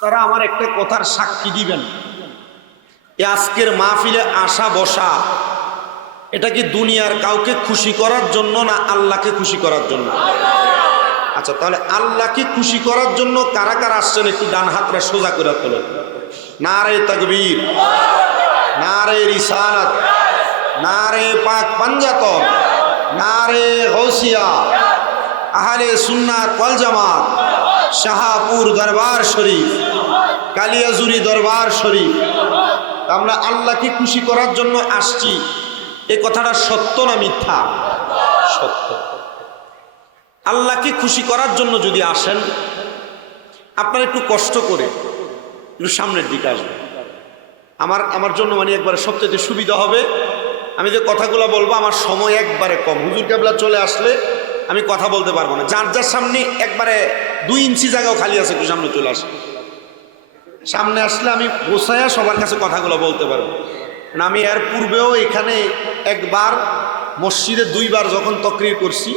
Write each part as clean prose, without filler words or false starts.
আপনারা আমার একটা কথার সাক্ষী দিবেন, এই আজকের মাহফিলে আসা বসা এটা কি দুনিয়ার কাউকে খুশি করার জন্য না আল্লাহকে খুশি করার জন্য? আচ্ছা, তাহলে আল্লাহকে খুশি করার জন্য কারা কারা আসছেন একটু ডান হাতটা সোজা করে তোলেন। নারে তাকবীর, নারে রিসালাত, নারে পাক পাঞ্জাতন, নারে গৌসিয়া, আহলে সুন্নাত ওয়াল জামাত, শাহপুর দরবার শরীফ, কালিয়াজুরি দরবার শরীফ। আমরা আল্লাহকে খুশি করার জন্য আসছি, এই কথাটা সত্য না মিথ্যা? সত্য। আল্লাহকে খুশি করার জন্য যদি আসেন, আপনারা একটু কষ্ট করে একটু সামনের দিকে আসবেন। আমার জন্য মানে একবারে সবচেয়ে সুবিধা হবে। আমি যে কথাগুলো বলবো আমার সময় একবারে কম। হুজুর কেবলা চলে আসলে আমি কথা বলতে পারবো না। যার যার সামনে একবারে 2 ইঞ্চি জায়গাও খালি আছে, একটু সামনে চলে আসে। সামনে আসলে আমি গোছায়া সবার কাছে কথাগুলো বলতে পারবো না। আমি এর পূর্বেও এখানে একবার মসজিদে 2 বার যখন তকরির করছি,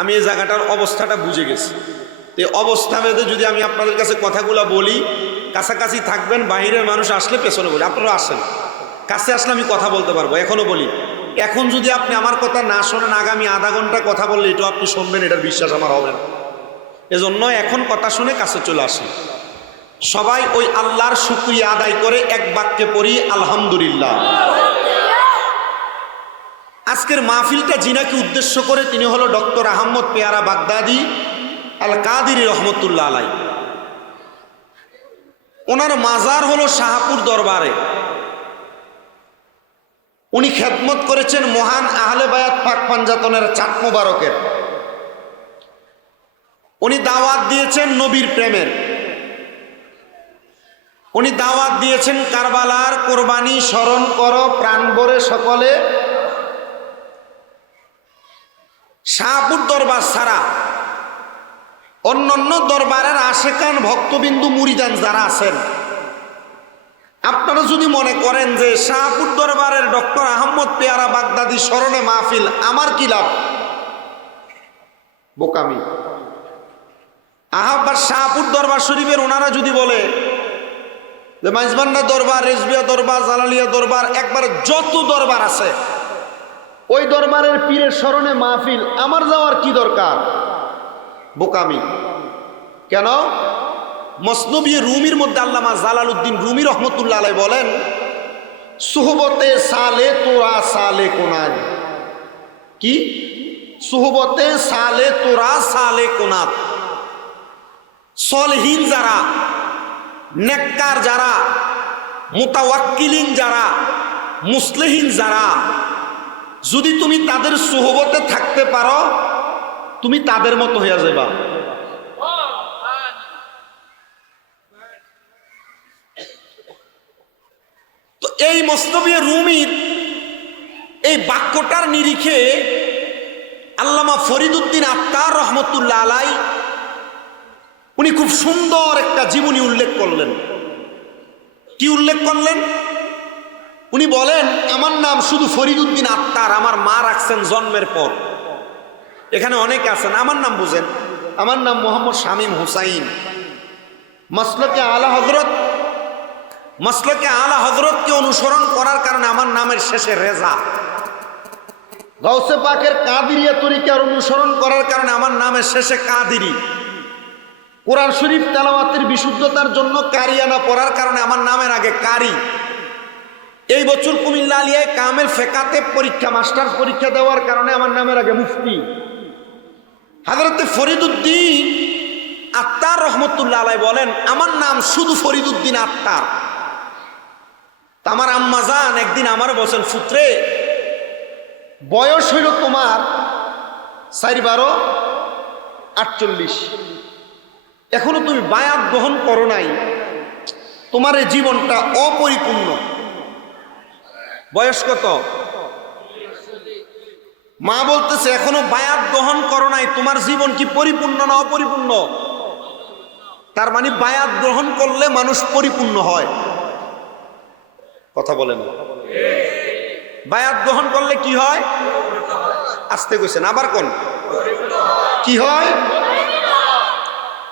আমি এই জায়গাটার অবস্থাটা বুঝে গেছি। তো অবস্থা ভেদে যদি আমি আপনাদের কাছে কথাগুলো বলি, কাছাকাছি থাকবেন, বাহিরের মানুষ আসলে পেছনে বলি, আপনারা আসেন, কাছে আসলে আমি কথা বলতে পারবো। এখনো বলি, এখন যদি আপনি আমার কথা না শোনেন, আগামী আধা ঘন্টা কথা বললে এটাও আপনি শুনবেন, এটার বিশ্বাস আমার হবে না। এজন্য এখন কথা শুনে কাছে চলে আসেন। সবাই ওই আল্লাহর শুকরিয়া আদায় করে এক বাক্যে পড়ি আলহামদুলিল্লাহ। আজকের মাহফিলটা যিনাকে উদ্দেশ্য করে, তিনি হলো ডক্টর আহমদ পেয়ারা বাগদাদি আল কাদিরি রহমতুল্লাহ আলাই। ওনার মাজার হলো শাহপুর দরবারে। উনি খেদমত করেছেন মহান আহলে বায়াত পাক পাঞ্জাতনের চাঁদ মোবারকের। উনি দাওয়াত দিয়েছেন নবীর প্রেমের। উনি দাওয়াত দিয়েছেন কারবালার কোরবানি স্মরণ করো প্রাণ ভরে সকলে। শাহপুর দরবার ছাড়া অন্যান্য দরবারের আশেকান ভক্তবিন্দু মুরিদান যারা আছেন, আপনারা যদি মনে করেন যে শাহপুর দরবারের ডক্টর আহমদ পেয়ারা বাগদাদি স্মরণে মাহফিল, আমার কি লাভ? বোকামি। আহ্বার শাহপুর দরবার শরীফের ওনারা যদি বলে যে মাইজবান্ডা দরবার, রেজবিয়া দরবার, জালালিয়া দরবার, একবার যত দরবার আছে ওই দরবারের পীরের স্মরণে মাহফিল, আমার যাওয়ার কি দরকার? বোকামি। কেন? মসনবী রুমির মধ্যে আল্লামা জালালউদ্দিন রুমি রহমতুল্লাহ আলাইহি বলেন, সুহবতে সালে তোরা সালে কোনাদ। কি? সুহবতে সালে তোরা সালে কোনাদ। সলহীন যারা, নেককার যারা, মুতাওয়াক্কিলিন যারা, মুসলিহিন যারা, যদি তুমি তাদের সুহবতে থাকতে পারো, তুমি তাদের মতো হয়ে যাবা। তো এই মসনবী রুমির এই বাক্যটার নিরিখে আল্লামা ফরিদউদ্দিন আত্তার রহমতুল্লাহ আলাই উনি খুব সুন্দর একটা জীবনী উল্লেখ করলেন। কি উল্লেখ করলেন? উনি বলেন, আমার নাম শুধু ফরিদউদ্দিন আত্তার, আমার মা রাখছেন জন্মের পর। এখানে অনেকে আছেন, আমার নাম বুঝেন, আমার নাম মোহাম্মদ শামীম হুসাইন। মাসলকে আলা হযরতকে অনুসরণ করার কারণে আমার নামের শেষে রেজা। গাউসে পাকের কাদিরিয়া তরিকার অনুসরণ করার কারণে আমার নামের শেষে কাদিরি। কোরআন শরীফ তেলাওয়াতের বিশুদ্ধতার জন্য কারিয়ানা পড়ার কারণে আমার নামের আগে কারি। এই বছর কুমিল্লা আলিয়ায় কামেল ফেকাতে পরীক্ষা, মাস্টার্স পরীক্ষা দেওয়ার কারণে আমার নামের আগে মুফতি। হযরতে ফরিদউদ্দিন আত্তার রহমতুল্লাহ আলাইহি বলেন, আমার নাম শুধু ফরিদউদ্দিন আত্তার। আমার আম্মা জান একদিন আমার বলছেন, পুত্রে বয়স হইল তোমার 4-12-48, এখনো তুমি বায়াত গ্রহণ করো নাই, তোমার এই জীবনটা অপরিপূর্ণ। বয়স কত? মা বলতেছে এখনো বায়াত গ্রহণ করো নাই, তোমার জীবন কি পরিপূর্ণ না অপরিপূর্ণ? তার মানে বায়াত গ্রহণ করলে মানুষ পরিপূর্ণ হয়। কথা বলেন, বায়াত গ্রহণ করলে কি হয়? আসতে কইছেন, আবার কোন কি হয়?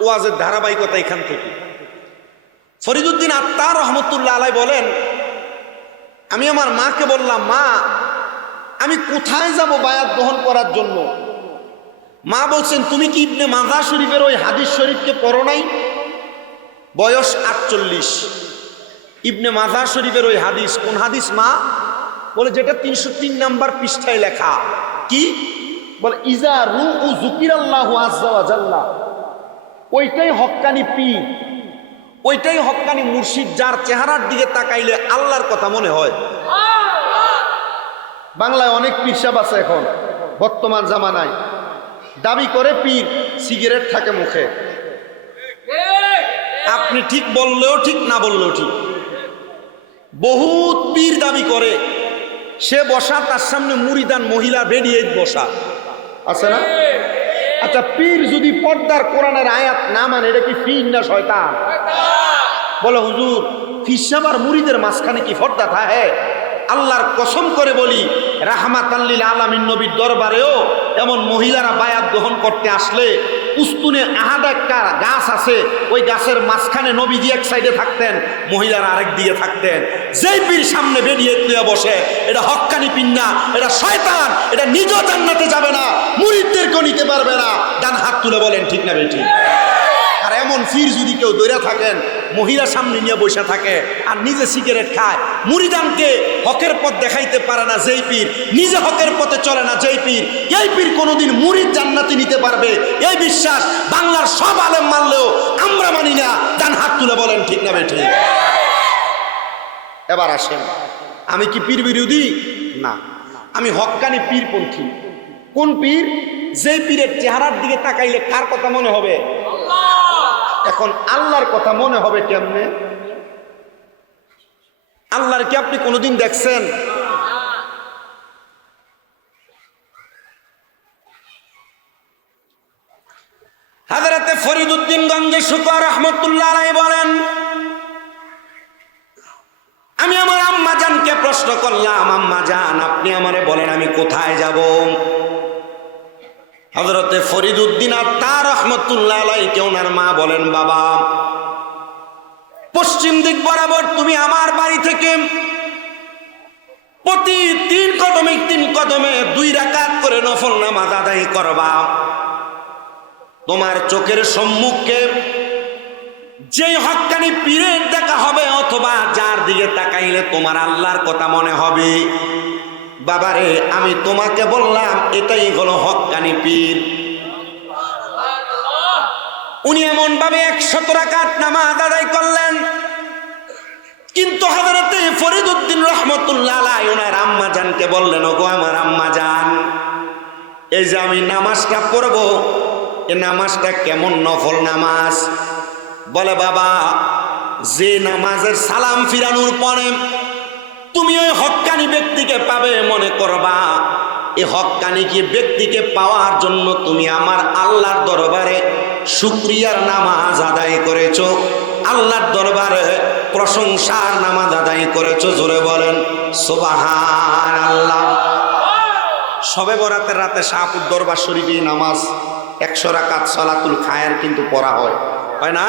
ওয়াজের ধারাবাহিকতা এখান থেকে। ফরিদুদ্দিন আত্তার রহমতুল্লাহ আলাই বলেন, আমি আমার মাকে বললাম, মা আমি কোথায় যাব বায়াত গ্রহণ করার জন্য? মা বলছেন, তুমি কি ইবনে মাজাহ শরীফের ওই হাদিস শরীফকে পড়ো নাই? বয়স 48। ইবনে মাজাহ শরীফের ওই হাদিস, কোন হাদিস মা? বলে যেটা 303 নাম্বার পৃষ্ঠায় লেখা। কি বলে? ইজা রুউ যুকিরাল্লাহু আযজা ওয়া জাল্লা। ওইটাই হক্কানি পীর, ওইটাই হক্কানি মুর্শিদ, যার চেহারার দিকে তাকাইলে আল্লাহর কথা মনে হয়। বাংলায় অনেক পীর সাহেব আছে এখন বর্তমান জামানায়, দাবি করে পীর, সিগারেট থাকে মুখে। আপনি ঠিক বললেও ঠিক, না বললেও ঠিক। বহুত পীর দাবি করে, সে বসা, তার সামনে মুরিদান মহিলা বেরিয়ে বসা, আছে না? আচ্ছা, পীর যদি পর্দার কোরআনের আয়াত না মানে, এটা কি পীর না শয়তান? বলে হুজুর, পীর সাহেব আর মুরিদের মাঝখানে কি পর্দা থাকে? আল্লাহর কসম করে বলি, রাহমাতাল লিল আলামিন নবীর দরবারেও এমন মহিলারা বায়াত গ্রহণ করতে আসলে, উস্তুনে আহাদ একটা গাছ আছে, ওই গাছের মাঝখানে নবীজি এক সাইডে থাকতেন, মহিলারা আরেক দিকে থাকতেন। যেই পীর সামনে বেরিয়ে তুলে বসে, এটা হক্কানি পীর না, এটা শয়তান, এটা নিজেও জান্নাতে যাবে না, মুরিদদেরকেও নিতে পারবে না। ডান হাত তুলে বলেন ঠিক না বেঠিক? আর এমন পীর যদি কেউ দৌড়ে থাকেন, মহিলা সামনে নিয়ে বসে থাকে আর নিজে সিগারেট খায়, মুরিদানকে হকের পথ দেখাইতে পারে না যেই পীর, নিজে হকের পথে চলে না যেই পীর, এই পীর কোনোদিন মুরিদ জান্নাতে নিতে পারবে এই বিশ্বাস বাংলার সব আলেম মানলেও আমরা মানি না। ডান হাত তুলে বলেন ঠিক না বেঠিক? এবার আসেন, আমি কি পীর বিরোধী? না, আমি হক্কানি পীরপন্থী। কোন পীর? যেই পীরের চেহারার দিকে তাকাইলে কার কথা মনে হবে? এখন আল্লাহর কথা মনে হবে কেমনে? আল্লাহর কি আপনি কোনোদিন দেখছেন? হযরতে ফরিদউদ্দিন গঞ্জে শুকর রহমতুল্লাহ আলাইহি বলেন, আমি আমার আম্মা জানকে প্রশ্ন করলাম, আম্মা জান আপনি আমারে বলেন আমি কোথায় যাব? হযরতে ফরিদউদ্দিন আত্তার রহমতুল্লাহ আলাইহি ওনার মা বলেন, বাবা পশ্চিম দিক বরাবর তুমি আমার বাড়ি থেকে প্রতি 3 কদমে 2 রাকাত করে নফল নামাজ আদায় করবা। তোমার চোখের সম্মুখে যেই হক্কানি পীরের দেখা হবে, অথবা যার দিকে তাকাইলে তোমার আল্লাহর কথা মনে হবে, বাবারে আমি তোমাকে বললাম এটাই হলো হক্কানি পীর। উনি এমন ভাবে 100 রাকাত নামাজ আদায় করলেন, কিন্তু হযরতে ফরিদউদ্দিন রহমতুল্লাহ আলাইহি ওনার আম্মা জানকে বললেন, ওগো আমার আম্মা জান, এই যে আমি নামাজটা পড়ব, এই নামাজটা কেমন নফল নামাজ? বলে, বাবা যে নামাজের সালাম ফিরানোর পরে তুমি ওই হক্কানি ব্যক্তিকে পাবে মনে করবা, এই হক্কানি কি ব্যক্তিকে পাওয়ার জন্য তুমি আমার আল্লাহর দরবারে শুকরিয়ার নামাজ আদায় করেছো, আল্লাহর দরবারে প্রশংসার নামাজ আদায় করেছো। জোরে বলেন সুবহানাল্লাহ। শবে বরাতের রাতে শাহপুর দরবার শরীফে নামাজ 100 রাকাত সালাতুল খায়ের কিন্তু পড়া হয় না?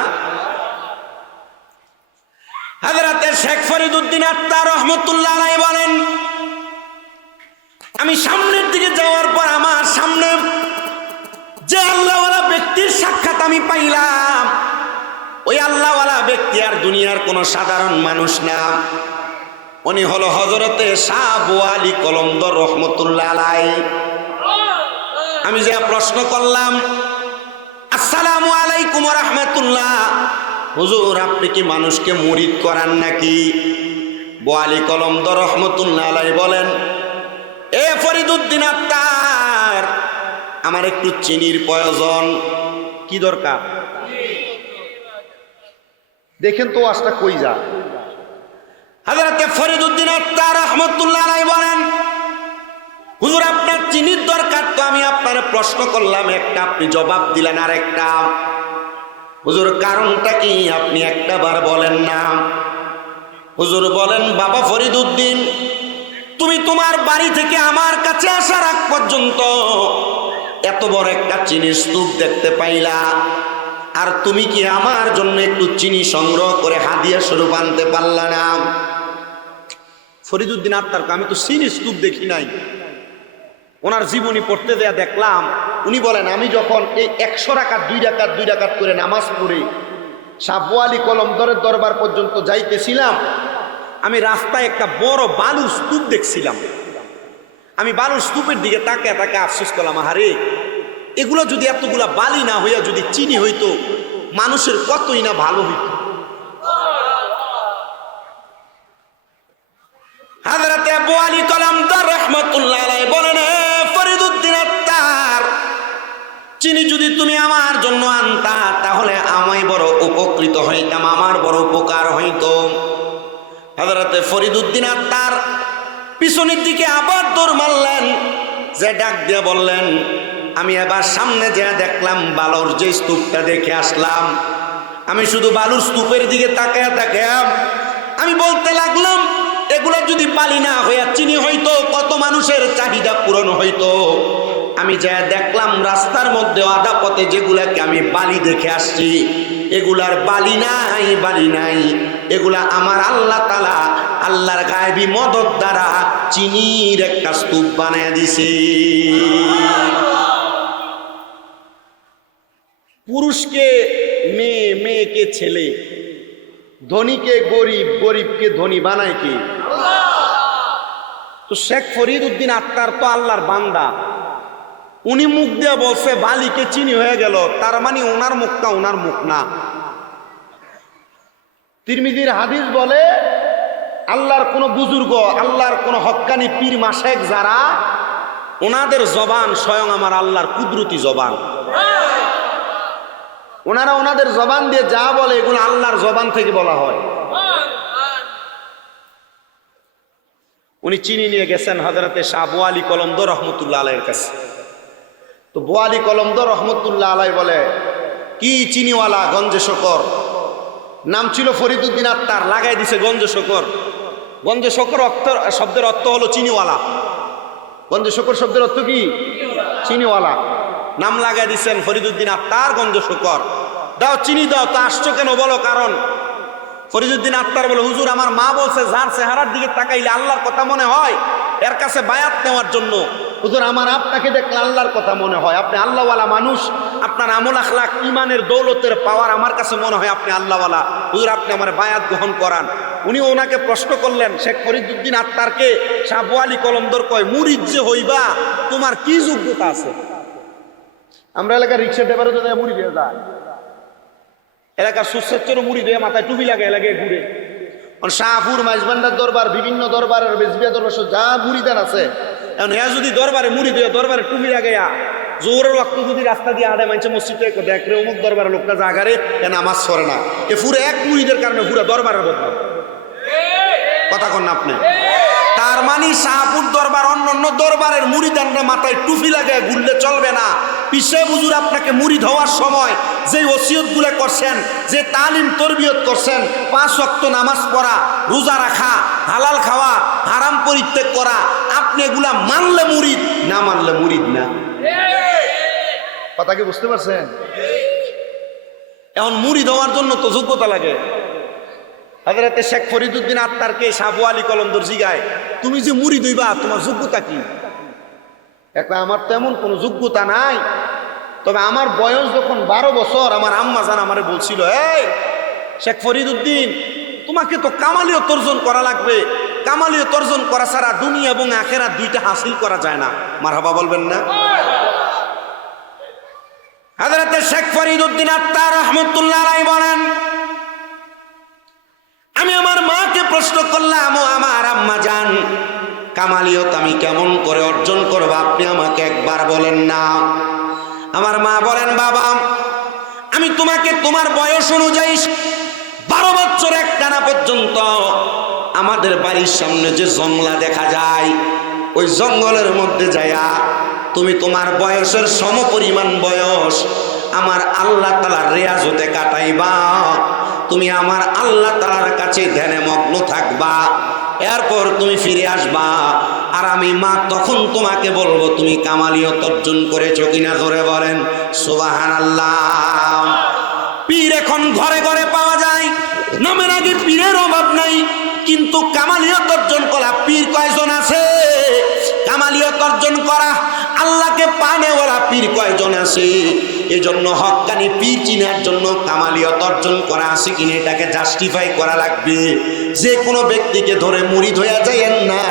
হযরতে শেখ ফরিদউদ্দিন আত্তার রহমতুল্লাহ আলাইহি বলেন, আমি সামনের দিকে যাওয়ার পর আমার সামনে যে আল্লাহওয়ালা ব্যক্তির সাক্ষাৎ আমি পাইলাম, ওই আল্লাহওয়ালা ব্যক্তি আর দুনিয়ার কোনো সাধারণ মানুষ না, উনি হলো হযরতে শাহ আবু আলী কলন্দর রহমতুল্লাহ আলাইহি। আমি যে প্রশ্ন করলাম, আসসালামু আলাইকুম ওয়া রাহমাতুল্লাহ, হুজুর আপনি কি মানুষকে মুরিদ করান নাকি? আবু আলী কলন্দর রহমতুল্লাহ আলাইহি বলেন, এ ফরিদউদ্দিন আত্তার, আমার একটু চিনির প্রয়োজন। কি দরকার? দেখেন তো আজটা কই যা। হযরতে ফরিদউদ্দিন আত্তার রহমতুল্লাহ আলাইহি বলেন, হুজুর আপনার চিনির দরকার, তো আমি আপনার প্রশ্ন করলাম একটা, আপনি জবাব দিলেন আর একটা। হুজুর কারণটা কি আপনি একটা বার বলেন না? হুজুর বলেন, বাবা ফরিদউদ্দিন, তুমি তোমার বাড়ি থেকে আমার কাছে আসার আগ পর্যন্ত এত বড় একটা চিনির স্তূপ দেখতে পাইলা, আর তুমি কি আমার জন্য একটু চিনি সংগ্রহ করে হাদিয়া স্বরূপ আনতে পারলা না? ফরিদুদ্দিন আত্মারকে আমি তো চিনি স্তূপ দেখি নাই, ওনার জীবনী পড়তে দেয়া দেখলাম। উনি বলেন, আমি যখন এই 100 রাকাত 2 রাকাত করে নামাজ পড়ে শাহ আলী কলমদরের দরবার পর্যন্ত যাইতেছিলাম, আমি রাস্তায় একটা বড় বালুর স্তূপ দেখছিলাম। আমি বালুর স্তূপের দিকে তাকিয়ে তাকিয়ে আফসোস করলাম, আরে এগুলো যদি এতগুলা বালি না হইয়া যদি চিনি হইতো, মানুষের কতই না ভালো হইত। হযরতে আবু আলী কলমদর রাহমাতুল্লাহ আলাইহি বলেন, ফরিদুদ্দিন আত্তার, চিনি যদি তুমি আমার জন্য আনতা তাহলে আমি বড় উপকৃত হইতাম, আমার বড় উপকার হইত। হযরতে ফরিদুদ্দিন আত্তার পিছনের দিকে আবার দৌড় মারলেন, যে ডাক দিয়ে বললেন, আমি এবার সামনে যে দেখলাম বালুর যে স্তূপটা দেখে আসলাম, আমি শুধু বালুর স্তূপের দিকে তাকায়া তাকায়া আমি বলতে লাগলাম, এগুলো যদি বালি না হইয়া চিনি হইতো, কত মানুষের চাহিদা পূরণ হইতো। আমি যা দেখলাম রাস্তার মধ্যে আধা পথে যেগুলাকে আমি বালি দেখে আসছি, এগুলার বালি নাই, বালি নাই, এগুলা আমার আল্লাহ তাআলা আল্লাহর গায়বী মদদ দ্বারা চিনির একটা স্তূপ বানায় দিছে। পুরুষকে মেয়ে, মেয়েকে ছেলে, ধনীকে গরিব, গরিবকে ধনী বানায় কি? তো শেখ ফরিদুদ্দিন আত্মার তো আল্লাহর বান্দা, উনি মুখ দিয়ে বলছে বালিকে চিনি হয়ে গেল, তার মানে ওনার মুখটা ওনার মুখ না। তিরমিজির হাদিস বলে, আল্লাহর কোন বুজুর্গ, আল্লাহর কোন হক্কানি পীর মাশেক যারা, ওনাদের জবান স্বয়ং আমার আল্লাহর কুদরতি জবান। ওনারা ওনাদের জবান দিয়ে যা বলে এগুলো আল্লাহর জবান থেকে বলা হয়। উনি চিনি নিয়ে গেছেন হযরতে শাহ আবু আলী কলমদর রহমতুল্লাহ আলাইহির কাছে। তো আবু আলী কলমদর রহমতুল্লাহ আলাই বলে, কি চিনিওয়ালা গঞ্জে শকর, নাম ছিল ফরিদুদ্দিন আত্তার, লাগাই দিছে গঞ্জে শকর। গঞ্জে শকর শব্দের অর্থ হলো চিনিওয়ালা। গঞ্জে শকর শব্দের অর্থ কি? চিনিওয়ালা। নাম লাগাই দিচ্ছেন ফরিদুদ্দিন আত্তার গঞ্জে শকর। দাও চিনি দাও। তা আসছো কেন বলো কারণ। ফরিদুদ্দিন আত্তার বলে, হুজুর আমার মা বলছে যার চেহারার দিকে তাকাইলে আল্লাহর কথা মনে হয়, এর কাছে বায়াত নেওয়ার জন্য। হুজুর আমার আপনাকে দেখলে আল্লাহর কথা মনে হয়, আপনি আল্লাহওয়ালা মানুষ, আপনার আমল আখলাক ইমানের দৌলতের পাওয়ার আমার কাছে মনে হয় আপনি আল্লাহওয়ালা। হুজুর আপনি আমার বায়াত গ্রহণ করান। উনি ওনাকে প্রশ্ন করলেন, শেখ ফরিদুদ্দিন আত্তারকে শাহ আবু আলী কলমদর কয়, মুরিদ যে হইবা তোমার কি যোগ্যতা আছে? আমরা এলাকার রিক্সা ড্রাইভারও তো মুড়ি দিয়ে যায়, এলাকার সুস্বাচ্ছরও মুড়ি দিয়ে মাথায় টুপি লাগে এলাকায় ঘুরে। শাহপুর মাইজবান্ডার দরবার, বিভিন্ন দরবারের বেজবিয়া দরবার যা মুড়িদার আছে, এখন হ্যাঁ যদি দরবারে মুড়ি দিয়ে দরবারে টুপি লাগাইয়া জোরের ওয়াক্ত যদি রাস্তা দিয়ে আড়ে মানছে মসজিদে দেখ রে অমুক দরবারের লোকটা জাগারে এ নামাজ পড়ে না, এ পুরো এক মুড়িদের কারণে পুরো দরবারের বদনাম। কথা কন না আপনি? তার মানে শাহপুর দরবার অন্য অন্য দরবারের মুড়িদানরা মাথায় টুপি লাগায় ঘুরলে চলবে না। পিছে হুজুর আপনাকে মুরিদ হওয়ার সময় যে ওসিয়তগুলো করছেন, যে তালিম তরবিয়ত করছেন, 5 ওয়াক্ত নামাজ পড়া, রোজা রাখা, হালাল খাওয়া, হারাম পরিত্যাগ করা, আপনি এগুলা মানলে মুরিদ, না মানলে মুরিদ না। কথা কি বুঝতে পারছেন? এখন মুরিদ হওয়ার জন্য তো যোগ্যতা লাগে। হযরতে শেখ ফরিদুদ্দিন আত্তারকে শাহ আবু আলী কলমদর জিগায়, তুমি যে মুরিদ হইবা তোমার যোগ্যতা কি? একটা আমার তেমন কোনো যোগ্যতা নাই, তবে আমার বয়স যখন 12 বছর আমার আম্মা জান আমারে বলছিল, এই শেখ ফরিদুদ্দিন তোমাকে তো কামালিয়ত অর্জন করা লাগবে, কামালিয়ত অর্জন করা ছাড়া দুনিয়া এবং আখিরাত দুইটা হাসিল করা যায় না। মারহাবা বলবেন না? হযরতে শেখ ফরিদুদ্দিন আত্তার রাহমাতুল্লাহ আলাইহি বলেন, আমি আমার মাকে প্রশ্ন করলাম, ও আমার আম্মা জান কামালিয়ত আমি কেমন করে অর্জন করব আপনি আমাকে একবার বলেন না। আমার মা বলেন, বাবা আমি তোমাকে তোমার বয়স অনুযায়ী 12 বছর একটানা পর্যন্ত আমাদের বাড়ির সামনে যে জঙ্গলা দেখা যায়, ওই জঙ্গলের মধ্যে যাইয়া তুমি তোমার বয়সের সমপরিমাণ বয়স আমার আল্লাহ তাআলার রিয়াজতে কাটাইবা, তুমি আমার আল্লাহ তাআলার কাছে ধ্যানে মগ্ন থাকবা, এরপর তুমি ফিরে আসবা, আর আমি মা তখন তোমাকে বলবো তুমি কামালিয়ত অর্জন করেছো কিনা। জোরে বলেন সুবহানাল্লাহ। পীর এখন ঘরে ঘরে পাওয়া যায়, নামের আগে পীরের অভাব নাই, কিন্তু কামালিয়ত অর্জন করা পীর কয়জন আছে? কামালিয়ত অর্জন করা আল্লাহকে পানেওয়ালা পীর কয়জন আছে? এজন্য হক্কানি পীর চিনার জন্য কামালিয়ত অর্জন করা আছে কিনা এটাকে জাস্টিফাই করা লাগবে। যে কোনো ব্যক্তিকে ধরে মুরিদ হয়ে যায়েন না,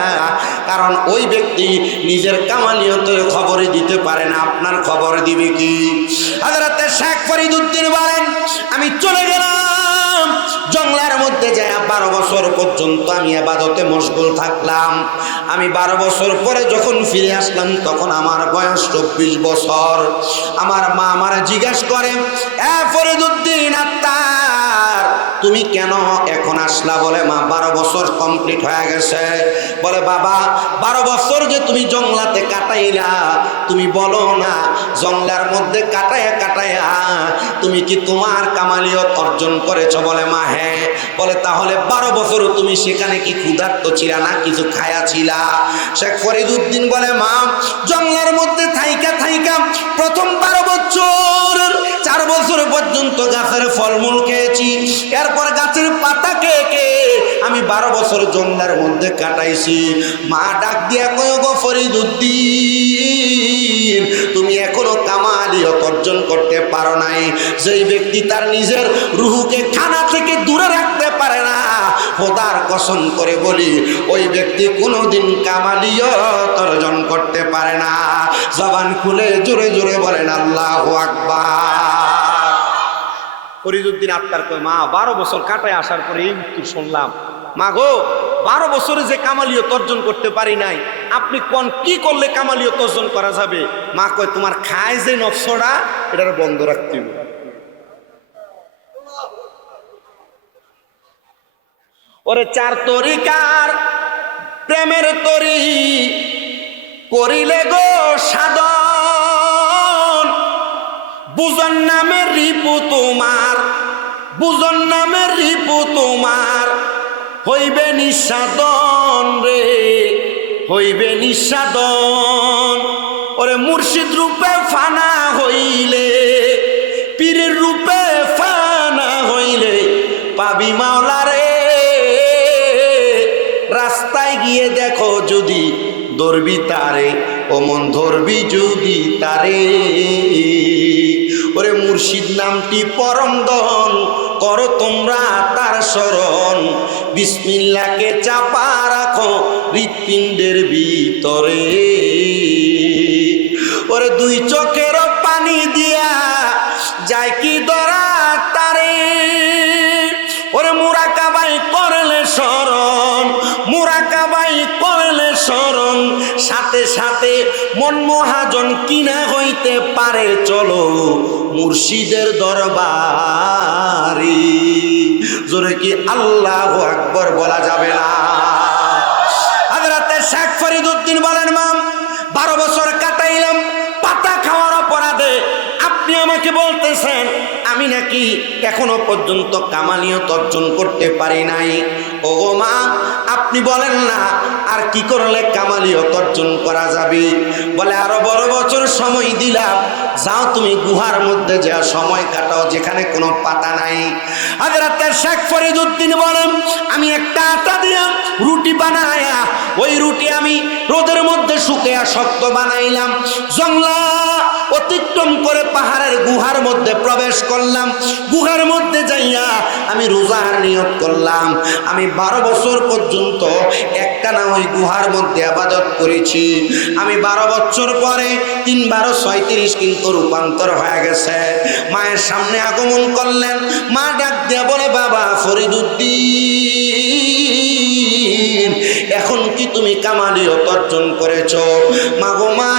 কারণ ওই ব্যক্তি নিজের কামালিয়তের খবরই দিতে পারে না, আপনার খবর দিবে কি? হযরত শেখ ফরিদউদ্দীন বলেন, আমি চলে গেলাম জঙ্গলার মধ্যে যায় 12 বছর পর্যন্ত আমি ইবাদতে মশগুল থাকলাম। আমি 12 বছর পরে যখন ফিরে আসলাম তখন আমার বয়স 24 বছর। আমার মা আমার জিজ্ঞাসা করে, এ ফরিদউদ্দীন আত্মার তুমি কেন এখন আসলা? বলে, মা 12 বছর কমপ্লিট হয়ে গেছে। বলে, বাবা 12 বছর যে তুমি জঙ্গলাতে কাটাইলা, তুমি বলো না জঙ্গলার মধ্যে কাটায়া কাটায়া তুমি কি তোমার কামালিয়ত অর্জন করেছো? বলে, মা হ্যাঁ। বলে, তাহলে 12 বছর তুমি সেখানে কি ক্ষুধার্ত ছিলা না কিছু খায়া ছিলা? শেখ ফরিদউদ্দীন বলে, মা জঙ্গলার মধ্যে থাইকা থাইকা প্রথম 12 বছর 4 বছর পর্যন্ত গাছের ফলমূল খেয়েছি, এরপর গাছের পাতা খেয়ে খেয়ে আমি 12 বছর জঙ্গলার মধ্যে কাটাইছি। মা ডাক দিয়া কয়, গো ফরিদউদ্দীন তুমি এখনো কামালিয়ত অর্জন করতে পারো নাই। যেই ব্যক্তি তার নিজের রুহুকে খানা থেকে দূরে রাখতে পারে না, খোদার কসম করে বলি ওই ব্যক্তি কোনোদিন কামালিয়ত অর্জন করতে পারে না। জবান খুলে জোরে জোরে বলেন আল্লাহু আকবার। ফরিদউদ্দীন আত্মার কয়, মা 12 বছর কাটায় আসার পরে এই উত্তর শুনলাম। মা গো 12 বছরে যে কামালিয়ত অর্জন করতে পারি নাই, আপনি কোন কি করলে কামালিয়ত অর্জন করা যাবে? মা কয়, তোমার খায় যে নফসটা এটার বন্ধ রাখতে হবে। ওরে 4 তরিকার প্রেমের তরি করিলে গো সাধন, বুঝন নামের রিপু তোমার, বুঝন নামের রিপু তোমার হইবে নিঃসাদন রে, হইবে নিঃসাদন। ওরে মুর্শিদ রূপে ফানা হইলে, পীরের রূপে ফানা হইলে পাবি মাওলা রে। রাস্তায় গিয়ে দেখো যদি ধরবি তারে, ও মন ধরবি যদি তারে। ওরে মুর্শিদ নামটি পরম দন, করো তোমরা তার শরণ। বিসমিল্লাহকে চাপা রাখো হৃৎপিণ্ডের ভিতরে। ওরে 2 চোখের পানি দিয়া যায় কি ধরা তারে। ওরে মুরাকাবাই করলে শরণ, মুরাকাবাই করলে শরণ, সাথে সাথে মন মহাজন কিনা হইতে পারে। চলো মুর্শিদের দরবারে, জোরে কি আল্লাহু আকবার বলা যাবে না? হযরত শেখ ফরিদউদ্দীন বলেন, মা 12 বছর কাটাইলাম পাতা খাওয়ার অপরাধে, আপনি আমাকে বলতেছেন আমি নাকি এখনো পর্যন্ত কামালিয়ত অর্জন করতে পারি নাই? ও মা আপনি বলেন না আর কি করলে কামালিয়ত অর্জন করা যাবে? বলে, আরো বড় বছর সময় দিলাম, যাও তুমি গুহার মধ্যে যা সময় কাটাও যেখানে কোনো পাতা নাই। হযরত শেখ ফরিদউদ্দীন বলেন, আমি একটা আটা দিয়া রুটি বানায়া ওই রুটি আমি রোদের মধ্যে শুকিয়ে শক্ত বানাইলাম। জঙ্গলা অতিক্রম করে পাহাড়ের গুহার মধ্যে প্রবেশ করলাম। গুহার মধ্যে যাইয়া আমি রোজার নিয়ত করলাম। আমি 12 বছর পর্যন্ত একটানা ওই গুহার মধ্যে ইবাদত করেছি। আমি 12 বছর পরে 3 12 36 কিন্তু রূপান্তর হয়ে গেছে। মায়ের সামনে আগমন করলেন। মা ডাক দিয়া বলে, বাবা ফরিদউদ্দীন এখন কি তুমি কামালিয়ত অর্জন করেছো? মা গো মা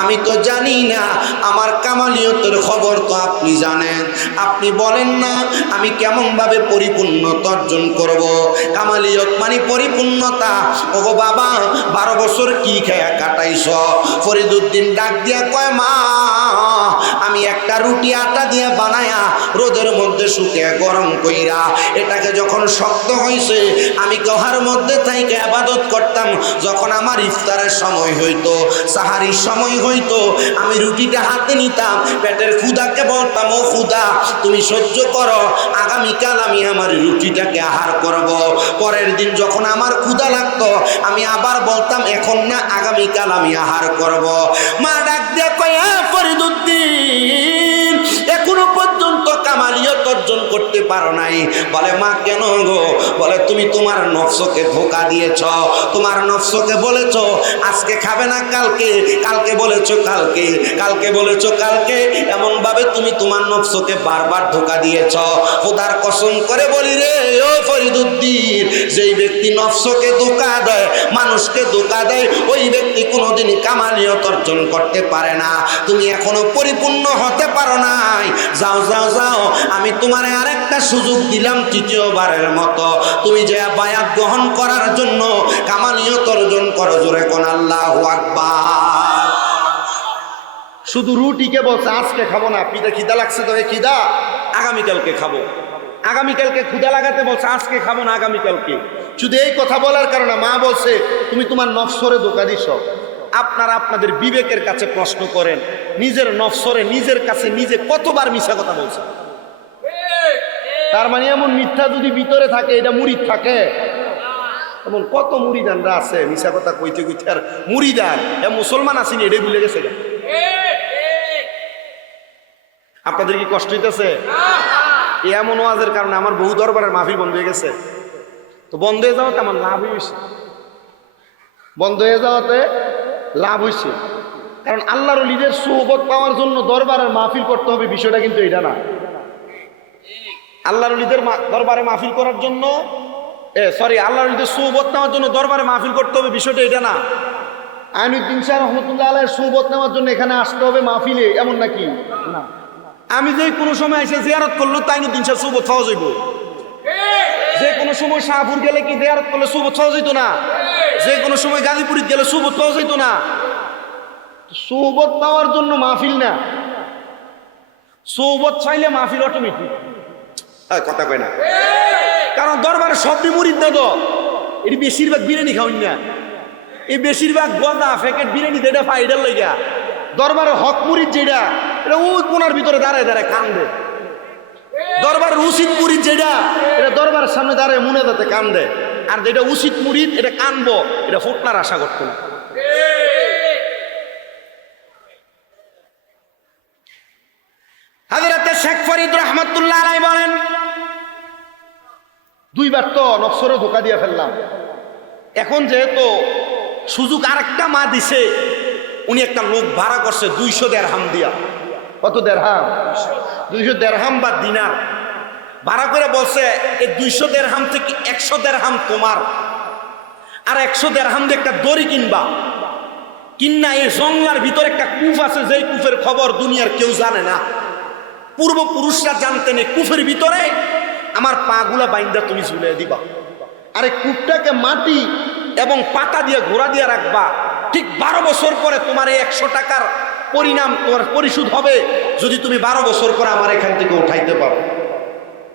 আমি তো জানি না, আমার কামালিয়তের খবর তো আপনি জানেন। আপনি বলেন না আমি কেমন ভাবে পরিপূর্ণতা অর্জন করব? কামালিয়ত মানে পরিপূর্ণতা। ওগো বাবা 12 বছর কি খেয়া কাটাইছ? ফরিদউদ্দীন ডাক দিয়া কয়, মা আমি একটা রুটি আটা দিয়ে বানায়া রোদের মধ্যে শুকিয়ে গরম কইরা এটাকে যখন শক্ত হইছে আমি গহার মধ্যে থাইকে ইবাদত করতাম। যখন আমার ইফতারের সময় হইতো, সাহারির সময় হইতো, আমি রুটিটা হাতে নিতাম, পেটের ক্ষুধাকে বলতাম, ও ক্ষুধা তুমি সহ্য করো, আগামীকাল আমি আমার রুটিটাকে আহার করব। পরের দিন যখন আমার ক্ষুধা লাগতো আমি আবার বলতাম এখন না, আগামীকাল আমি আহার করব। মা ডাক দিয়ে কয়, ফরিদুদ্দিন এখনো পর্যন্ত কামালিয়ত অর্জন করতে পারো নাই। বলে মা কেন গো? বলে তুমি তোমার নফসকে ধোঁকা দিয়েছ, তোমার নফসকে বলেছ আজকে খাবে না কালকে, কালকে বলেছ কালকে, কালকে বলেছ কালকে, এমন ভাবে তুমি তোমার নফসকে বারবার ধোঁকা দিয়েছ। খোদার কসম করে বলি রে ও ফরিদুদ্দিন, যেই ব্যক্তি নফসকে ধোঁকা দেয়, মানুষকে ধোঁকা দেয়, ওই ব্যক্তি কোনোদিনই কামালিয়ত অর্জন করতে পারে না। তুমি এখনো পরিপূর্ণ হতে পারো নাই। যাও যাও যাও, আমি তোমার আরেকটা সুযোগ দিলাম তৃতীয়বারের মতো, তুমি যে বায়াত গ্রহণ করার জন্য কামালিয়ত অর্জন করো। জোরে কোন আল্লাহু আকবার। শুধু রুটিকে বলছে আজকে খাবো না, পিঠে খিদা লাগছে তো খিদা আগামীকালকে খাবো, আগামীকালকে ক্ষুধা লাগাতে বলছে আজকে খাবো না আগামীকালকে। শুধু এই কথা বলার কারণে মা বলছে তুমি তোমার নফসরে ধোঁকা দিছ। আপনারা আপনাদের বিবেকের কাছে প্রশ্ন করেন, নিজের নফসরে নিজের কাছে নিজে কতবার মিথ্যা কথা বলছে। তার মানে এমন মিথ্যা যদি ভিতরে থাকে, এটা মুরিদ থাকে, এমন কত মুরিদানরা আছে মিথ্যা কথা কইতে কইতে আর মুরিদান এ মুসলমান আসেনি, এটাই ভুলে গেছে। আপনাদের কি কষ্ট হইতেছে? এমন ওয়াজের কারণে আমার বহু দরবারের মাহফিল বন্ধ হয়ে গেছে। তো বন্ধ হয়ে যাওয়াতে আমার লাভ হয়েছে, বন্ধ হয়ে যাওয়াতে লাভ হয়েছে। কারণ আল্লাহর ওলিদের সুহবত পাওয়ার জন্য দরবারের মাহফিল করতে হবে, বিষয়টা কিন্তু এটা না। আল্লাহর ওলিদের দরবারে মাহফিল করার জন্য আল্লাহর ওলিদের সুহবত নেওয়ার জন্য দরবারে মাহফিল করতে হবে, বিষয়টা এটা না। আইনুদ্দিন শাহ রহমতুল্লাহ আলাইহির সুহবত নেওয়ার জন্য এখানে আসতে হবে মাহফিলে, এমন নাকি? না। আমি যে কোনো সময় এসে জিয়ারত করলো তাই আইনুদ্দিন শাহ সুহবত পাওয়া যাইব। যে কোনো সময় শাহপুর গেলে কি জিয়ারত করলে সুহবত পাওয়া যেত না? যে কোনো সময় গাজীপুরে গেলে সুহবত পাওয়া যেত না? সুহবত পাওয়ার জন্য মাহফিল না, সুহবত চাইলে মাহফিল অটোমেটিক। কথা কয় না, কারণ দরবারে সবই মুরিদ না তো, এটি বেশিরভাগ বিরিয়ানি খাওয়াই না, এই বেশিরভাগ গদা প্যাকেট বিরিয়ানি যেটা ফাইডার লেগা। দরবারে হক মুরিদ যেটা, এটা ওই কোনার ভিতরে দাঁড়ায় দাঁড়ায় কান্দে। দরবারের উচিত মুরিদ যেটা, এটা দরবারের সামনে দাঁড়ায় মুনাজাতে কান্দে। আর যেটা উচিত মুরিদ এটা কানবো, এটা ফুটনার আশা করতো না। হযরতে শেখ ফরিদ রহমাতুল্লাহ আলাইহি বলেন, দুইবার তো নফসরে ধোঁকা দিয়ে ফেললাম, এখন যেহেতু সুযোগ আরেকটা মা দিছে, উনি একটা লোক ভাড়া করছে 200 দেরহাম দিয়া। কত দেরহাম? 200 দেরহাম বা দিনার ভাড়া করে বলছে এই 200 দেরহাম থেকে 100 দেরহাম তোমার, আর 100 দেরহাম দিয়ে একটা দড়ি কিনবা। কিন্না এই জঙ্গলার ভিতরে একটা কূপ আছে, যেই কূপের খবর দুনিয়ার কেউ জানে না, পূর্বপুরুষরা জানতেন। এই কূপের ভিতরে আমার পাগুলা বাইন্দা তুমি ঝুলিয়ে দিবা, আর এই কূপটাকে মাটি এবং পাতা দিয়ে ঘোরা দিয়ে রাখবা। ঠিক 12 বছর পরে তোমার এই 100 টাকার পরিণাম তোমার পরিশোধ হবে, যদি তুমি 12 বছর পরে আমার এখান থেকে উঠাইতে পারো।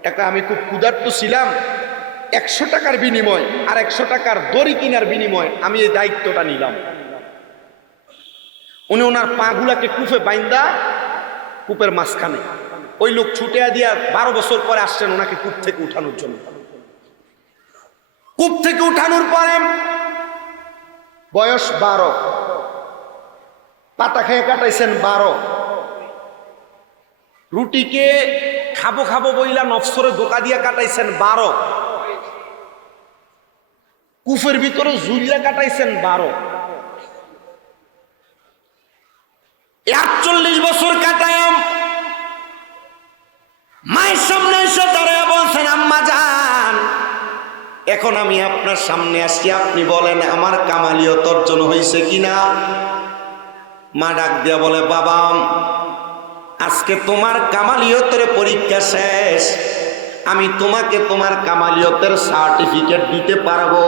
একটা আমি খুব ক্ষুধার্ত ছিলাম, 100 টাকার বিনিময় আর 100 টাকার দড়ি কিনার বিনিময় আমি এই দায়িত্বটা নিলাম। উনি ওনার পাগুলাকে কূপে বাইন্দা কূপের মাঝখানে, ওই লোক ছুটে দিয়া 12 বছর পরে আসছেন ওনাকে কূপ থেকে উঠানোর জন্য। কূপ থেকে উঠানোর পরে বয়স 12, পাতা খেয়ে কাটাইছেন 12, রুটিকে খাবো খাবো বইলা নফসরে ধোঁকা দিয়া কাটাইছেন 12, কূপের ভিতরে ঝুলিয়া কাটাইছেন 12, 41 বছর কাটায়াম মায়ের সামনে এসে দাঁড়ায় বলছেন, আম্মা জান এখন আমি আপনার সামনে আসছি, আপনি বলেন আমার কামালিয়ত অর্জন হয়েছে কিনা। মা ডাক দিয়া বলে, বাবা আজকে তোমার কামালিয়তের পরীক্ষা শেষ, আমি তোমাকে তোমার কামালিয়তের সার্টিফিকেট দিতে পারবো।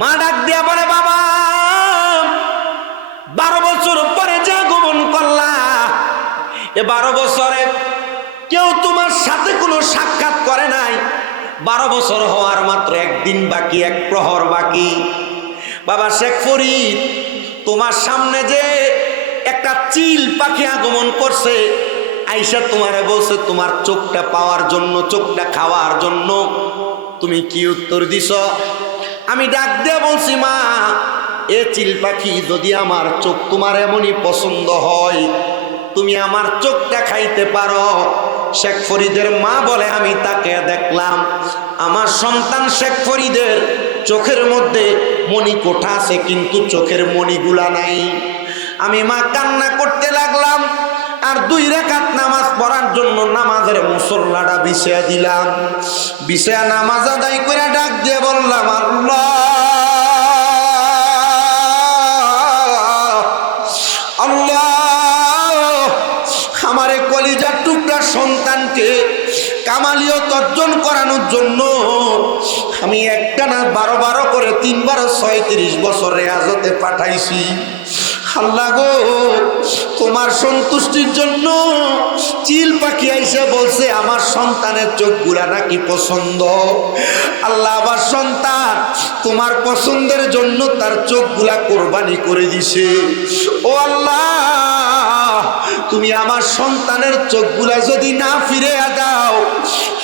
মা ডাক দিয়া বলে, বাবা 12 বছর পরে যা গোপন করলা এ 12 বছরে কেউ তোমার সাথে কোনো সাক্ষাৎ করে নাই। 12 বছর হওয়ার মাত্র একদিন বাকি, এক প্রহর বাকি। বাবা শেখ ফরিদ, তোমার সামনে যে একটা চিল পাখি আগমন করছে, আইসা তোমারে বলছে তোমার চোখটা পাওয়ার জন্য, চোখটা খাওয়ার জন্য। তুমি কি উত্তর দিছ? আমি ডাক দিয়ে বলছি, মা, এ চিল পাখি যদি আমার চোখ তোমার এমনই পছন্দ হয়, তুমি আমার চোখটা খাইতে পারো। শেখ ফরিদের মা বলে, আমি তাকে দেখলাম, আমার সন্তান শেখ ফরিদের চোখের মধ্যে মণিকোঠা আছে, কিন্তু চোখের মণিগুলা নাই। আমি মা কান্না করতে লাগলাম, আর 2 রাকাত নামাজ পড়ার জন্য নামাজের মুসল্লাটা বিছিয়ে দিলাম। বিছিয়ে নামাজ আদায় করে ডাক দিয়ে বললাম, আল্লাহ, আল্লাহ, আমারে কলিজার টুকরা সন্তানকে কামালিয়ত অর্জন করানোর জন্য আমি একটানা 12 করে 3 36 বছর রেয়াজতে পাঠাইছি। আল্লাহ গো, তোমার সন্তুষ্টির জন্য চিল পাখি আইসা বলছে আমার সন্তানের চোখগুলা নাকি পছন্দ। আল্লাহ, আমার সন্তান তোমার পছন্দের জন্য তার চোখগুলা কোরবানি করে দিছে। ও আল্লাহ, তুমি আমার সন্তানের চোখগুলা যদি না ফিরে দাও,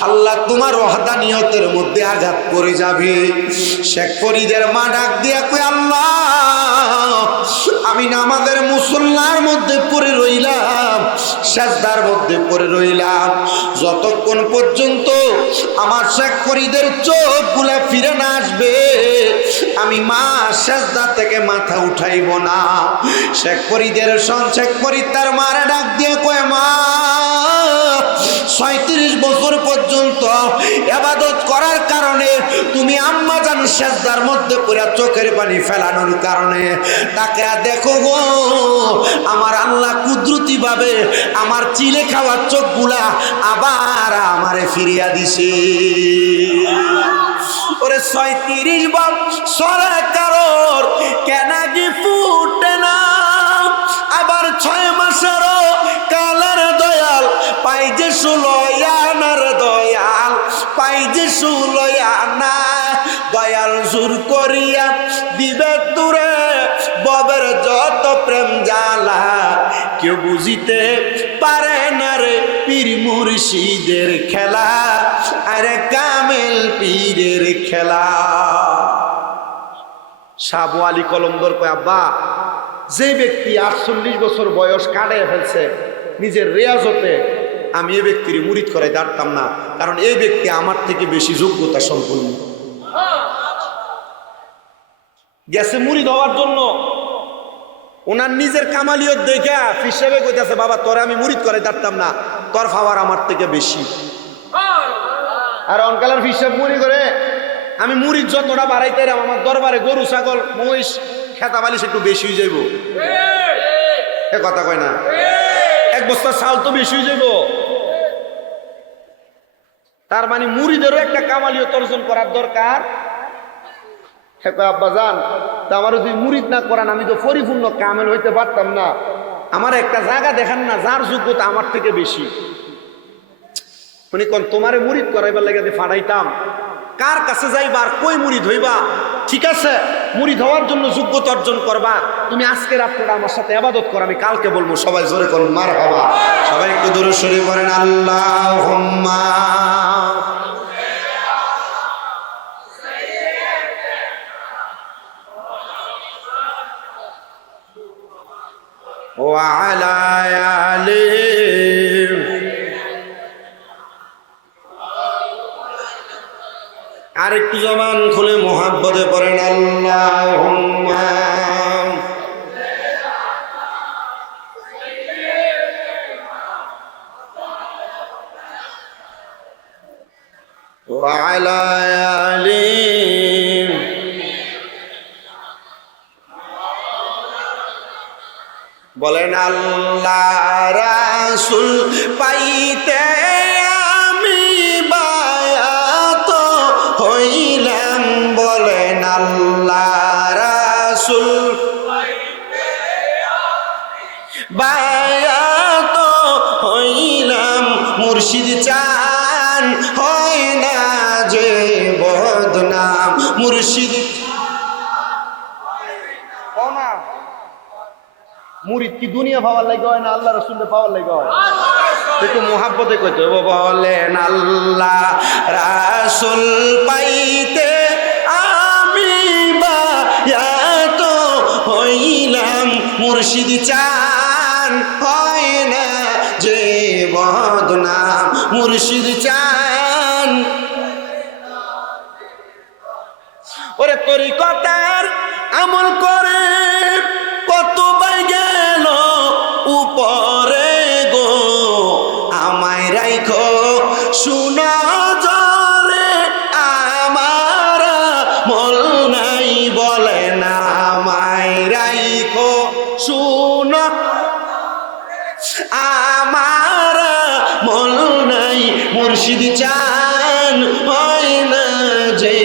আল্লাহ তোমার ওয়াহদানিয়তের মধ্যে আঘাত করে যাবে। শেখ ফরিদের মা ডাক দিয়া কই, আল্লাহ, আমি নামাজের মুসল্লার মধ্যে পড়ে রইলাম, সাজদার মধ্যে পড়ে রইলাম, যতক্ষণ পর্যন্ত আমার শেখ ফরিদের চোখগুলা ফিরে না আসবে আমি মা সাজদা থেকে মাথা উঠাইব না। শেখ ফরিদের শেখ ফরিদ তার মারে ডাক দিয়ে কয়, মা, 37 বছর পর্যন্ত ইবাদত করার কারণে তুমি আম্মা জান সাজদার মধ্যে পড়ে চোখের পানি ফেলানোর কারণে তাকে দেখো গো, আমার আল্লাহ কুদরতি ভাবে আমার চিলে খাওয়ার চোখগুলা আবার আমারে ফিরিয়া দিছে। ওরে 37 বছর কারোর কেনাগি ফুটে না, আবার 6 মাসেরও কালার দয়াল পাই যে 16 আনার দয়াল পাই যে 16 আনা। দয়াল জোর করিয়া দিবে তুরে ববের যত প্রেম জ্বালা, কেউ বুঝিতে পারে না রে পীর মুর্শিদের খেলা, আরে কামেল পীরের খেলা। সাবু আলী কলমদর কয়, আব্বা, যে ব্যক্তি 48 বছর বয়স কাটায় ফেলছে নিজের রেয়াজতে, আমি এই ব্যক্তির মুরিদ করাই দাঁড়তাম না, কারণ এই ব্যক্তি আমার থেকে বেশি যোগ্যতা সম্পন্ন। গেছে মুরিদ হওয়ার জন্য, ওনার নিজের কামালিয়ত দেখা হিসেবে কইতাছে, বাবা, তোরে আমি মুরিদ করাই দাঁড়তাম না, তোর পাওয়ার আমার থেকে বেশি। আর অনকালের হিসাব মুড়ি করে আমি মুড়ির যতটা বাড়াইতে আমার দরবারে গরু ছাগল মহিষ খেতা বালিশ একটু বেশি হয়ে যাইব। এ কথা কয় না, 1 বস্তা চাল তো বেশি হয়ে যাইব। তার মানে মুড়িদেরও একটা কামালিয়ত অর্জন করার দরকার। আব্বা জান, তা আমার যদি মুরিদ না করান আমি তো পরিপূর্ণ কামেল হইতে পারতাম না। আমার একটা জায়গা দেখান না যার যোগ্যতা আমার থেকে বেশি। উনি কোন তোমারে মুরিদ করাইবার লাগে ফাড়াইতাম, কার কাছে যাইবার, কই মুরিদ হইবা? ঠিক আছে, মুরিদ হওয়ার জন্য যোগ্যতা অর্জন করবা, তুমি আজকে রাত্রটা আমার সাথে ইবাদত করো, আমি কালকে বলবো। সবাই জোরে করুন মারহাবা। সবাই একটু দরুদ শরীফ পড়েন, আল্লাহুম্মা ওয়া আলা আলিহি। আর একটু জবান খুলে মোহাব্বতে পড়েন, আল্লাহুম্মা ওয়া আলা আলিহি। বলেন, আল্লাহ রাসূল পাইতে আমি বায়াত হইলাম। বলেন, আল্লাহ রাসূল পাইতে আমি বায়াত বদনাম মুর্শিদ মুরিদ কি দুনিয়া পাওয়ার লাগে হয় না আল্লাহ রাসূলের পাওয়ার লাগে হয়? একটু মোহাব্বতে কইতে বলেন আল্লাহ রাসূল পাইতে আমি বায়াত হইলাম মুর্শিদ চান হয় না যে বদনাম মুর্শিদ চান। ওরে তরিকতার আমল করে কত বাই গেল উপরে গো, আমায় রাইখো শুনো জরে আমার মল নাই বলে না, আমায় রাইখো শুনো আমার মল নাই মুর্শিদ চান হয় না যে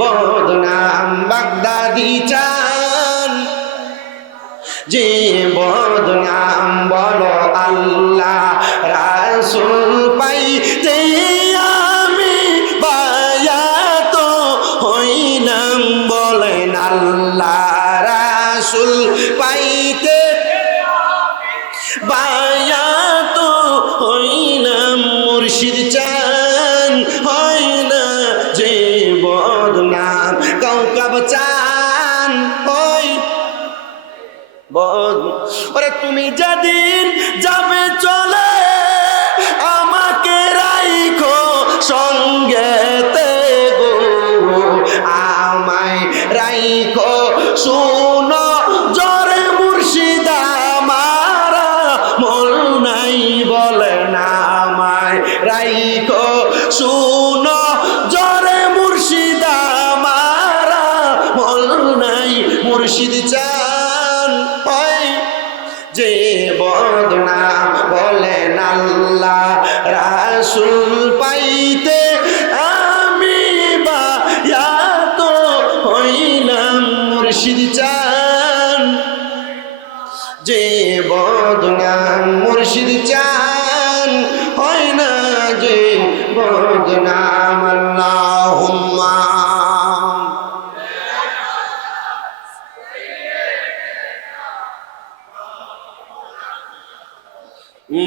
বদনাম বাগদাদি চান যে বদনাম বলো আল্লাহ রাসূল পাইতে আমি বায়াত হইলাম বলেন আল্লাহ রাসূল পাইতে বায়াত হইলাম মুর্শিদ চান হয় না যে বদনাম কাউকাব চান হয়। ওরে তুমি যেদিন যাবে চলে আমাকে রাইখো সঙ্গেতে গো, আমায় রাইখো শুনো জরে মুর্শিদ আমার মল নাই বলে না, আমায় রাইখো শুনো জরে মুর্শিদ আমার মল নাই মুর্শিদ চান হয় যে বদনাম বলেন আল্লাহ রাসূল পাইতে আমি বায়াত হইলাম মুর্শিদ চান যে বদনাম মুর্শিদ চান হয় না যে বদনাম। আল্লাহুম্মা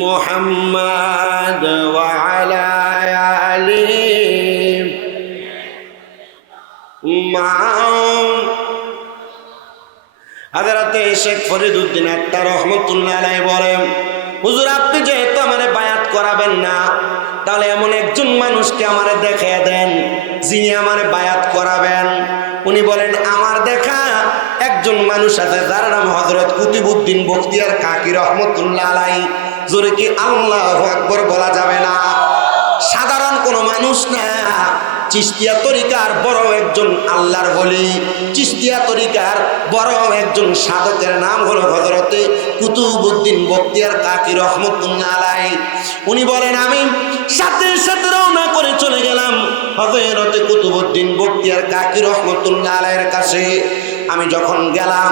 মুহাম্মাদ ওয়া আলা আলিহি হযরতে শেখ ফরিদউদ্দিন আত্তা রহমাতুল্লাহ আলাইহি বলেন, হুজুর আপনি যেহেতু আমারে বায়াত করাবেন না, তাহলে এমন একজন মানুষকে আমারে দেখিয়ে দেন যিনি আমারে বায়াত করাবেন। উনি বলেন আমার দেখা একজন মানুষ আছে যার নাম হযরত কুতুবউদ্দিন বখতিয়ার কাকি রহমাতুল্লাহ আলাইহি। জোরে কি আল্লাহু আকবার বলা যাবে না? সাধারণ কোনো মানুষ না, চিশতিয়া তরিকার বড় একজন আল্লাহর ওলি, চিশতিয়া তরিকার বড় একজন সাধকের নাম হলো হযরতে কুতুবউদ্দিন বখতিয়ার কাকি রহমাতুল্লাহ আলাইহি। উনি বলেন আমি সাথে সাথে রওনা করে চলে গেলাম হযরতে কুতুবউদ্দিন বখতিয়ার কাকি রহমাতুল্লাহ আলাইহির কাছে। আমি যখন গেলাম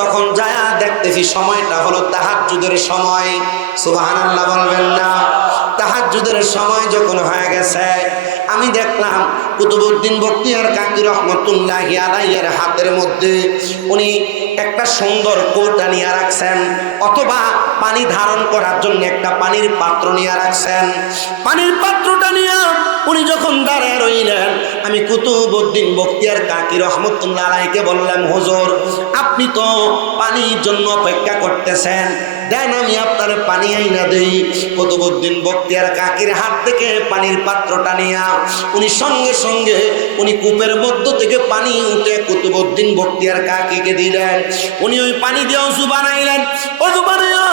তখন যায়া দেখতেছি সময়টা হলো তাহাজ্জুদের সময়। সুবহানাল্লাহ বলবেন না? তাহাজ্জুদের সময় যখন হয়ে গেছে আমি দেখলাম কুতুবউদ্দিন বখতিয়ার কাকি রহমাতুল্লাহি আলাইহির হাতের মধ্যে উনি একটা সুন্দর কৌটা নিয়ে রাখছেন, অথবা পানি ধারণ করার জন্য একটা পানির পাত্র নিয়ে রাখছেন। পানির পাত্রটা নিয়ে উনি যখন দাঁড়ায় রইলেন, আমি কুতুবউদ্দিন বখতিয়ার কাকি রহমাতুল্লাহ আলাইহিকে বললাম, হুজুর আপনি তো পানির জন্য অপেক্ষা করতেছেন, দেন আমি আপনার পানি আইনা দেই। কুতুবউদ্দিন বখতিয়ার কাকির হাত থেকে পানির পাত্রটা নিয়া উনি সঙ্গে সঙ্গে উনি কূপের মধ্য থেকে পানি উঠে কুতুবউদ্দিন বখতিয়ার কাকিকে দিলেন। উনি ওই পানি দিয়ে ওযু বানাইলেন, ওযু বানাইয়া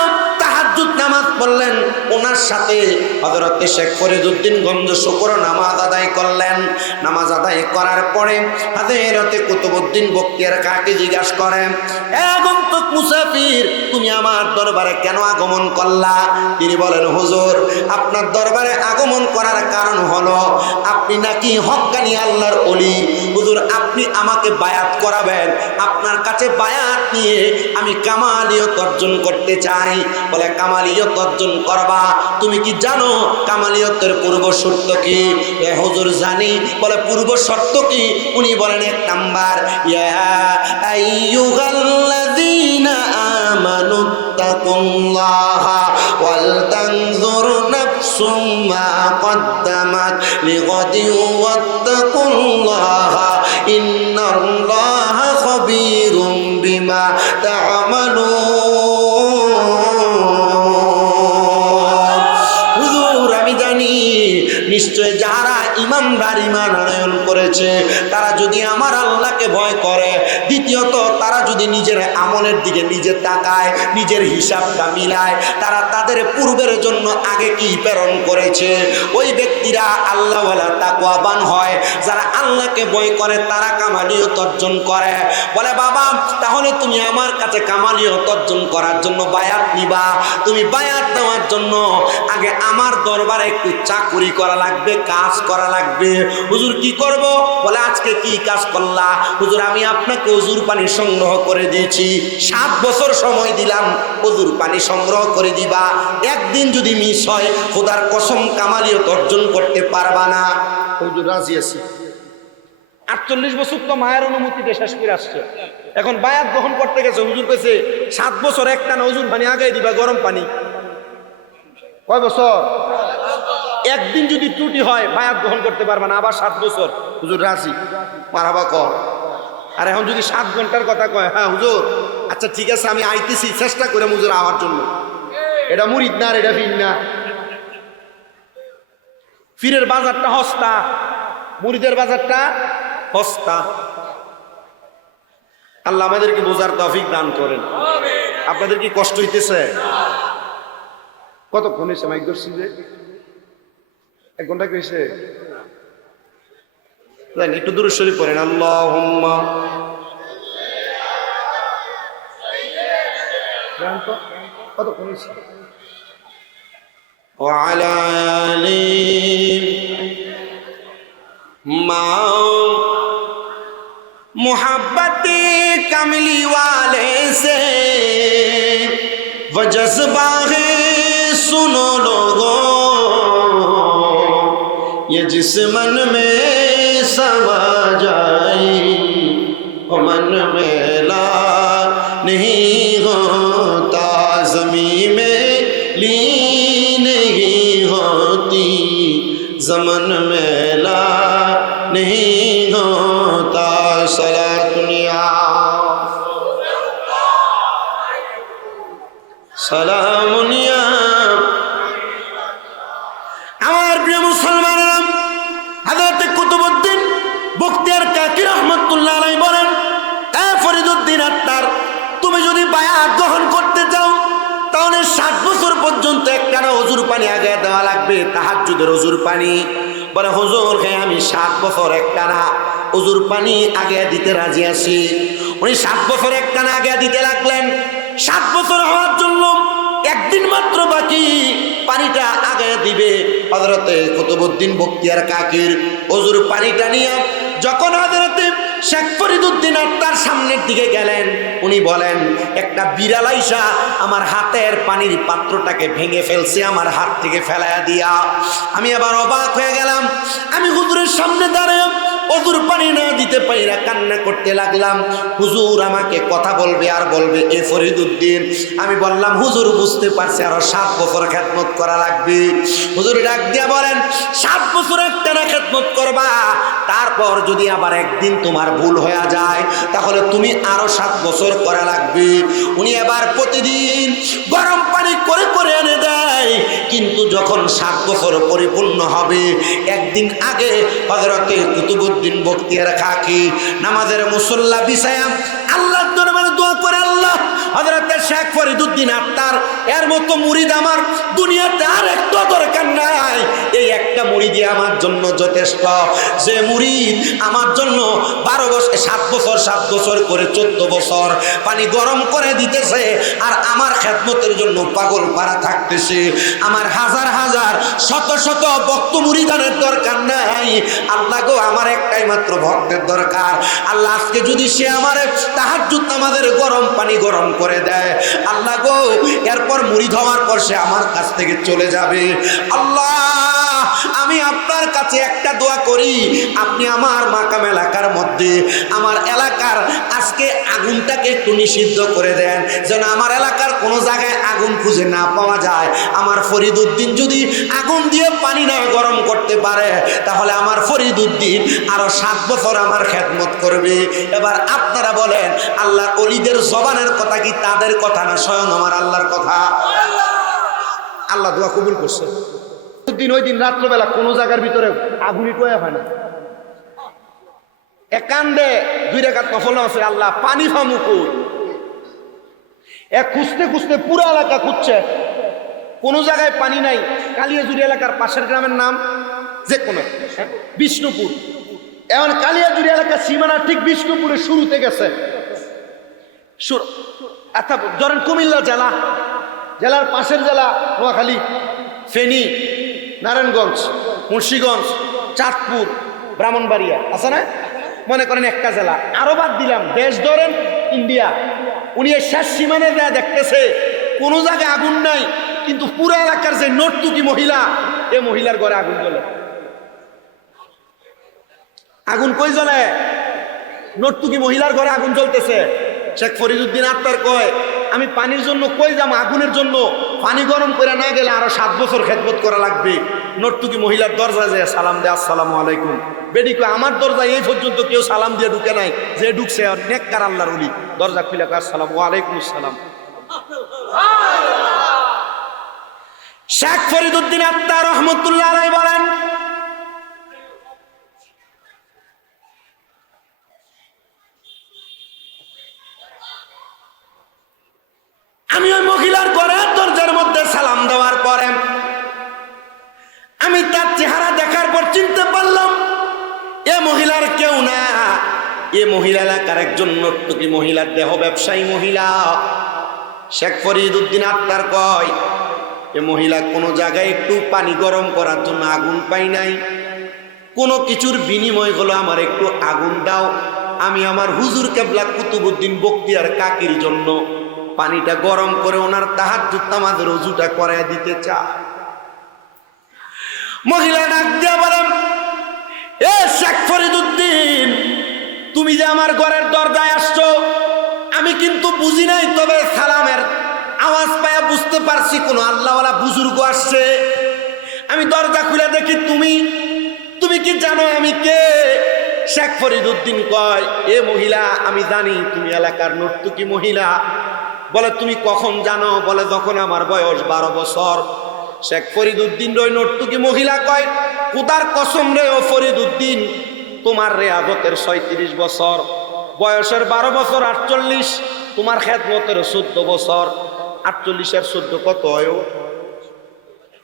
তাহাজ্জুদ নামাজ পড়লেন। ওনার সাথে হযরতে শেখ ফরিদউদ্দিন গঞ্জ শুকর নামাজ আদায় করলেন। নামাজ আদায় করার পরে হযরতে কুতুবউদ্দিন বখতিয়ার কাকি জিজ্ঞাসা করেন, এ আগন্তুক মুসাফির তুমি আমার দরবারে কেন আগমন করলা? তিনি বলেন, হুজুর আপনার দরবারে আগমন করার কারণ হলো আপনি নাকি হক্কানি আল্লাহর ওলি। হুজুর আপনি আমাকে বায়াত করাবেন, আপনার কাছে বায়াত নিয়ে আমি কামালিয়ত অর্জন করতে চাই। বলে কামালিয়ত কামালিয়ত অর্জন করবা। তুমি কি জানো কামালিয়তের পূর্ব শর্ত কি? হুজুর জানি। বলে পূর্ব শর্ত কি? উনি বলেন 1 নাম্বার, ইয়া আইয়ুহাল্লাযীনা আমানু তাকুল্লাহা ওয়াল তানজুর নাফসুম মা কদ্দামাত লিগাদিন ওয়াত্তাকুল্লাহা ইন্নাল্লাহা খাবীরুম বিমা তা'মালুন। হুজুর আমি জানি নিশ্চয় যারা ইমানদার, ঈমান আনয়ন করেছে, তারা যদি আমার আল্লাহকে ভয় করে, দ্বিতীয়ত তারা যদি নিজের আমলের দিকে নিজে তাকায়, নিজের হিসাবটা মিলায়, তারা তাদের পূর্বের জন্য আগে কি প্রেরণ করেছে, ওই ব্যক্তিরা আল্লাহওয়ালা তাকওয়াবান হয়। যারা আল্লাহকে ভয় করে তারা কামালিয়ত অর্জন করে। বলে বাবা তাহলে তুমি আমার কাছে কামালিয়ত অর্জন করার জন্য বায়াত নিবা। তুমি বায়াত নেওয়ার জন্য আগে আমার দরবারে একটু চাকুরি করা লাগবে, কাজ করা লাগবে। হুজুর কি করব? বলে আজকে কি কাজ করলা? হুজুর আমি আপনাকে ওজুর পানি সংগ্রহ করে দিয়েছি, 7 বছর সময় দিলাম, ওজুর পানি সংগ্রহ করে দিবা। একদিন যদি মিস হয় খোদার কসম কামালিয়ত অর্জন করতে পারবা না। হুজুর রাজি আছে। 48 বছর তো মায়ের অনুমতিতে শেষ করে আসছে, এখন বায়াত গ্রহণ করতে গেছে। হুজুর কইছে 7 বছর একটানা ওজুর পানি আগাই দিবা, গরম পানি। কয় বছর? একদিন যদি ত্রুটি হয় বায়াত গ্রহণ করতে পারবা না, আবার 7 বছর। হুজুর রাজি, মারহাবা কর। আর এখন যদি 7 ঘন্টার কথা কয়, হ্যাঁ হুজুর আচ্ছা ঠিক আছে আমি আইতেছি, চেষ্টা করে হুজুর আওয়ার জন্য। এটা মুরিদ না, এটা ফির না। ফিরের বাজারটা হস্তা, মুরিদের বাজারটা হস্তা। আল্লাহ আমাদেরকে বোঝার তৌফিক দান করেন। আপনাদের কি কষ্ট হইতেছে? কতক্ষণ হয়েছে মাইক ধরছি যে? 1 ঘন্টা কইছে। একটু দূরে শরীফ পড়েন, আল্লাহুম্মা কতক্ষণ হয়েছে? ওয়া আলা আলি মা मुहब्बती कमली वाले से वो जज्बा है सुनो लोगों, ये जिस मन में समा जाए वो मन में ला नहीं होता, ज़मीं में ली नहीं होती, ज़मन में ला नहीं होता। सलातुनिया সালামুনিয়া। আমার প্রিয় মুসলমানেরা, হযরত কুতুবউদ্দিন বখতিয়ার কাকি রহমাতুল্লাহ আলাইহি বলেন, এ ফরিদউদ্দিন আত্তার, তুমি যদি বায়াত গ্রহণ করতে চাও তাহলে 7 বছর পর্যন্ত একটানা ওজুর পানি আগে দেওয়া লাগবে, তাহাজ্জুদের ওজুর পানি। বলে হুজুর হ্যাঁ আমি 7 বছর একটানা ওজুর পানি আগে দিতে রাজি আছি। উনি 7 বছর একটানা আগে দিতে লাগলেন। 7 বছর হওয়ার জন্য একদিন মাত্র বাকি, পানিটা আগে দিবে। হযরতে কুতুবউদ্দিন বখতিয়ার কাকির ওজুর পানিটা নিয়ে যখন হযরতে শেখ ফরিদউদ্দিন আত্তার সামনের দিকে গেলেন, উনি বলেন একটা বিড়াল আইসা আমার হাতের পানির পাত্রটাকে ভেঙে ফেলছে, আমার হাত থেকে ফেলাইয়া দিয়া। আমি আবার অবাক হয়ে গেলাম। আমি হুজুরের সামনে দাঁড়ায় ওজুর পানি না দিতে পাইরা কান্না করতে লাগলাম। হুজুর আমাকে কথা বলবে আর বলবে এ ফরিদউদ্দিন। আমি বললাম হুজুর বুঝতে পারছি আরো 7 বছর খেদমত করা লাগবে। হুজুর ডাক দিয়া বলেন 7 বছর একটানা খেদমত করবা, তারপর যদি আবার একদিন তোমার ভুল হয়ে যায় তাহলে তুমি আরো 7 বছর করা লাগবে। উনি আবার প্রতিদিন গরম পানি করে করে এনে দেয়, কিন্তু যখন 7 বছর পরিপূর্ণ হবে একদিন আগে হযরতে কুতুবউদ্দিন বখতিয়ার কাকি নামাজের মুসল্লা বিছায়া আল্লাহর দরবারে দোয়া করে, আল্লাহ হযরতে শেখ ফরিদউদ্দিন আত্তার এর মতো মুরিদ আমার দুনিয়াতে আর একটা দরকার নাই, এই একটা মুরিদই আমার জন্য যথেষ্ট। যে মুরিদ আমার জন্য 12 বছর 7 বছর করে 14 বছর পানি গরম করে দিতেছে আর আমার খেদমতের জন্য পাগল পারা থাকতেছে, আমার হাজার হাজার শত শত ভক্ত মুরিদানের দরকার নাই। আল্লাহ গো আমার একটাই মাত্র ভক্তের দরকার। আল্লাহ আজকে যদি সে আমার তাহাজ্জুদ আমাদের গরম পানি গরম করে দেয়। আল্লাহ গো, এরপর মুরিদ হওয়ার পর সে আমার কাছ থেকে চলে যাবে। আল্লাহ, আমি আপনার কাছে একটা দোয়া করি, আপনি আমার মাকাম এলাকার মধ্যে আমার এলাকার আজকে আগুনটাকে একটু নিষিদ্ধ করে দেন, যেন আমার এলাকার কোনো জায়গায় আগুন খুঁজে না পাওয়া যায়। আমার ফরিদউদ্দিন যদি আগুন দিয়ে পানি না গরম করতে পারে, তাহলে আমার ফরিদউদ্দিন আরো 7 বছর আমার খেদমত করবে। এবার আপনারা বলেন, আল্লাহর ওলিদের জবানের কথা কি তাদের কথা না স্বয়ং আমার আল্লাহর কথা? আল্লাহ দোয়া কবুল করছে। ওই দিন রাত্রবেলা কোন জায়গার ভিতরে আগুনই টয়া হয় না, একান্দে 2 রাকাত নফল নামাজ পড়ে আল্লাহ পানি ফামুকু এক খুঁজতে খুঁজতে পুরো এলাকা খুঁজছে, কোন জায়গায় পানি নাই। কালিয়াজুড়ি এলাকার পাশের গ্রামের নাম যে কোনো বিষ্ণুপুর। এখন কালিয়াজুড়ি এলাকার সীমানা ঠিক বিষ্ণুপুরের শুরুতে গেছে। ধরেন কুমিল্লা জেলা, জেলার পাশের জেলা নোয়াখালী, ফেনী, নারায়ণগঞ্জ, মুন্সিগঞ্জ, চাঁদপুর, ব্রাহ্মণবাড়িয়া আছে না? মনে করেন একটা জেলা। আরো বাদ দিলাম, দেশ ধরেন ইন্ডিয়া। উনি এই শেষ সীমানে দেয়া দেখতেছে কোনো জায়গায় আগুন নাই, কিন্তু পুরো এলাকার যে নর্তুকি মহিলা, এ মহিলার ঘরে আগুন জ্বলে। আগুন কই জ্বলে? নর্তুকি মহিলার ঘরে আগুন জ্বলতেছে। শেখ ফরিদউদ্দিন আত্মার কয়, আমি পানির জন্য কই যাম? আগুনের জন্য পানি গরম করে না গেলে আরো 7 বছর খেদমত করা লাগবে। নর্তুকি মহিলার দরজায় যায় সালাম দেয়, আসসালামু আলাইকুম। বেডি কয়, আমার দরজায় এই পর্যন্ত কেউ সালাম দিয়ে ঢুকে নাই, যে ঢুকছে নেককার আল্লাহর ওলি। দরজা খুলে কয়, আসসালামু আলাইকুম আসসালাম। শেখ ফরিদউদ্দিন আত্মা রহমতুল্লাহ আলাইহি বলেন, আমি ওই মহিলার ঘরের দরজার মধ্যে সালাম দেওয়ার পরে আমি তার চেহারা দেখার পর চিনতে পারলাম এ মহিলার কেউ না, এ মহিলা এলাকার একজন নর্তকী মহিলার দেহ ব্যবসায়ী মহিলা। শেখ ফরিদউদ্দিন আত্মার কয়, এ মহিলা কোনো জায়গায় একটু পানি গরম করার জন্য আগুন পাই নাই, কোনো কিছুর বিনিময় হলো আমার একটু আগুন দাও, আমি আমার হুজুর কেবলা কুতুবউদ্দিন বখতিয়ার কাকির জন্য পানিটা গরম করে ওনার তাহাজ্জুদ নামাজের ওযুটা করায় দিতে চায়। মহিলা ডাক দিয়ে বলেন, এ শেখ ফরিদউদ্দিন, তুমি যে আমার ঘরের দরজায় আসছো, আমি কিন্তু বুঝি নাই, তবে সালামের আওয়াজ পায়া বুঝতে পারছি কোন আল্লাহওয়ালা বুজুর্গ আসছে। আমি দরজা খুলে দেখি তুমি কি জানো আমি কে? শেখ ফরিদউদ্দিন কয়, এ মহিলা, আমি জানি তুমি এলাকার নর্তকী মহিলা। বলে, তুমি কখন জানো? বলে, যখন আমার বয়স 12 বছর। শেখ ফরিদউদ্দিন ওই নর্তকী মহিলা কয়, খোদার কসম রে ও ফরিদউদ্দিন, তোমার রেয়াজতের 37 বছর, বয়সের 12 বছর 48, তোমার খেদমতের 14 বছর। 48 এর 14 কত হয়?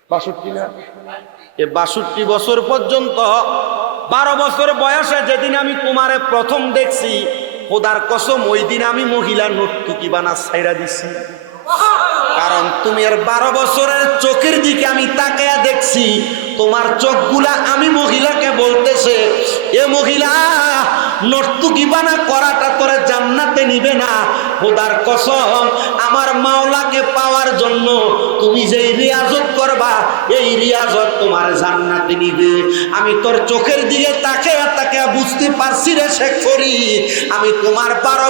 62 না? এ 62 বছর পর্যন্ত 12 বছর বয়সে যেদিন আমি তোমারে প্রথম দেখছি, খোদার কসম ওই দিন আমি মহিলা নর্তকী বানা ছাইরা দিছি। কারণ তুমি এর 12 বছরের চোখের দিকে আমি তাকায়া দেখছি, তোমার চোখগুলা আমি মহিলাকে বলতেছে, এ মহিলা, নর্তকী বানা করাটা তোরে জান্নাতে নিবে না। খোদার কসম, আমার মাওলাকে পাওয়ার জন্য তুমি যেই রিয়াজত করবা, এই রিয়াজত তোমার জান্নাতে নিবে। আমি তোর চোখের দিকে তাকায়া বুঝতে পারছি রে শেখ ফরিদ, আমি তোমার 12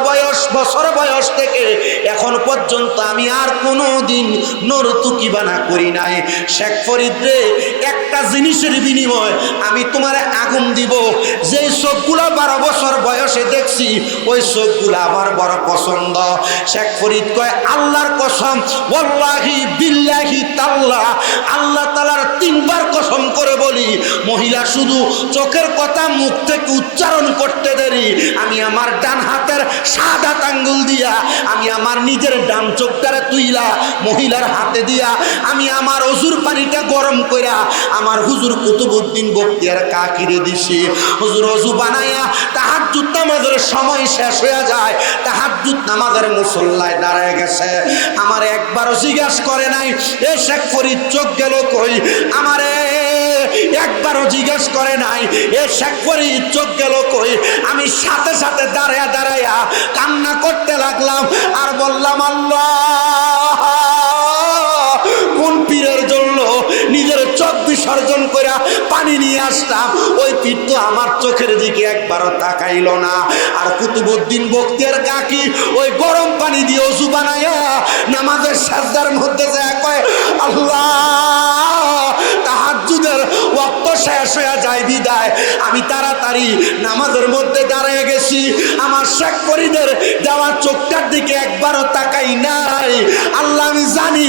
বছর বয়স থেকে এখন পর্যন্ত আমি আর কোনোদিন নর্তকী বানা করি নাই। শেখ ফরিদ রে, একটা জিনিসের বিনিময় আমি তোমারে আগুন দিব। যেই চোখগুলা 12 বছর বয়সে দেখছি, ওই চোখগুলা আমার বড় পছন্দ। শেখ ফরিদ কয়, আল্লাহর কসম, ওয়াল্লাহি বিল্লাহি তাল্লাহ, আল্লাহ তাআলার 3 বার কসম করে বলি, মহিলা শুধু চোখের কথা মুখ থেকে উচ্চারণ করতে দেরি, আমি আমার ডান হাতের সাদাত আঙ্গুল দিয়া, আমি আমার নিজের ডান চোখটারে তুইলা মহিলার হাতে দিয়া, আমি আমার ওযুর পানিটা গরম কইরা আমার হুজুর কুতুবউদ্দিন বখতিয়ার কাকিরে দিছি। হুজুর ওযু বানায়া তাহাজ্জুদ নামাজের সময় শেষ হয়ে যায়, তাহাজ্জুদ নামাজের মুসল্লায় দাঁড়ায় গেছে, আমার একবারও জিজ্ঞাসা করে নাই এ শেখ ফরিদ চোখ গেল কই, আমারে একবারও জিজ্ঞাসা করে নাই এ শেখ ফরিদ চোখ গেল কই। আমি আমি সাথে সাথে দাঁড়ায়া দাঁড়ায়া কান্না করতে লাগলাম আর বললাম, আল্লাহ, কোন পীরের জন্য নিজের চোখ বিসর্জন করে পানি নিয়ে আসলাম, ওই পীর তো আমার চোখের দিকে একবারও তাকাইল না। আর কুতুবউদ্দিন বখতিয়ার কাকি ওই গরম পানি দিয়ে ওযু বানায়া নামাজের সাজদার মধ্যে যায় কয়, আল্লাহ, তাহাজ্জুদের ওয়াক্ত শেষ হয়ে যায় বিদায় আমি তাড়াতাড়ি নামাজের মধ্যে দাঁড়িয়ে গেছি, আমার শেখ ফরিদের দেওয়া চোখটার দিকে একবারও তাকাই নাই। আল্লাহ, আমি জানি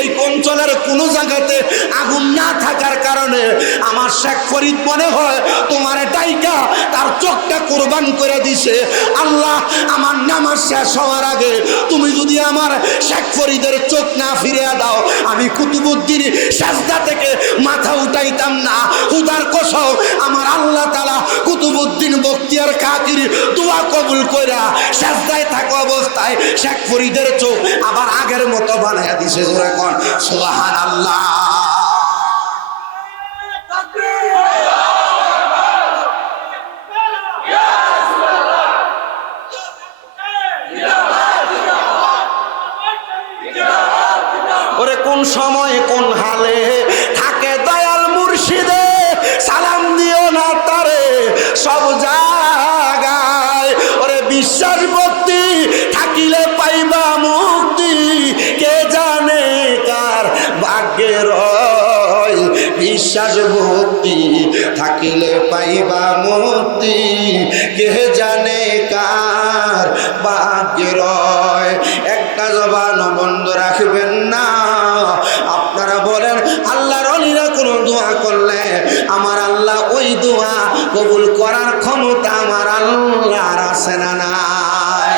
এই অঞ্চলের কোনো জায়গাতে আগুন না থাকার কারণে আমার শেখ ফরিদ মনে হয় তোমার ডাইকা তার চোখটা কোরবান করে দিছে। আল্লাহ, আমার নামাজ শেষ হওয়ার আগে তুমি যদি আমার শেখ ফরিদের চোখ না ফিরিয়ে দাও, আমি কুতুবউদ্দিন সাজদা থেকে মাথা উঠাইতাম না। খুদার কসম, আমার আল্লাহ তাআলা কুতুবউদ্দিন বখতিয়ার কাকির দোয়া কবুল কইরা সাজদায় থাকা অবস্থায় শেখ ফরিদের চোখ আবার আগের মতো বানায়া দিছে। জোরে কোন সুবহানাল্লাহ। ওরে কোন সময় কোন হালে থাকে দয়াল মুর্শিদে, সালাম দিও না তারে সব জায়গায়। ওরে বিশ্বাস ভক্তি থাকিলে পাইবা মুক্তি, কে জানে কার ভাগ্যে রয়। বিশ্বাস ভক্তি থাকিলে পাইবা মুক্তি, কে জানে কার ভাগ্যে রয়। একটা জবান বন্ধ রাখবেন না। আপনারা বলেন, আল্লাহর ওলিরা কোনো দোয়া করলে আমার আল্লাহ ওই দোয়া কবুল করার ক্ষমতা আমার আল্লাহর আছে না নাই?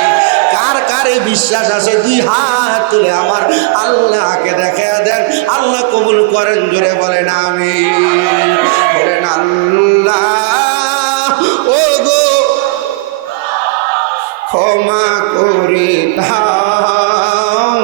কার কারে বিশ্বাস আছে দুই হাত তুলে আমার আল্লাহকে দেখা দেন, আল্লাহ কবুল করেন। জোরে বলেন আমিন। বলেন, আল্লাহ ও গো ক্ষমা করে দাও।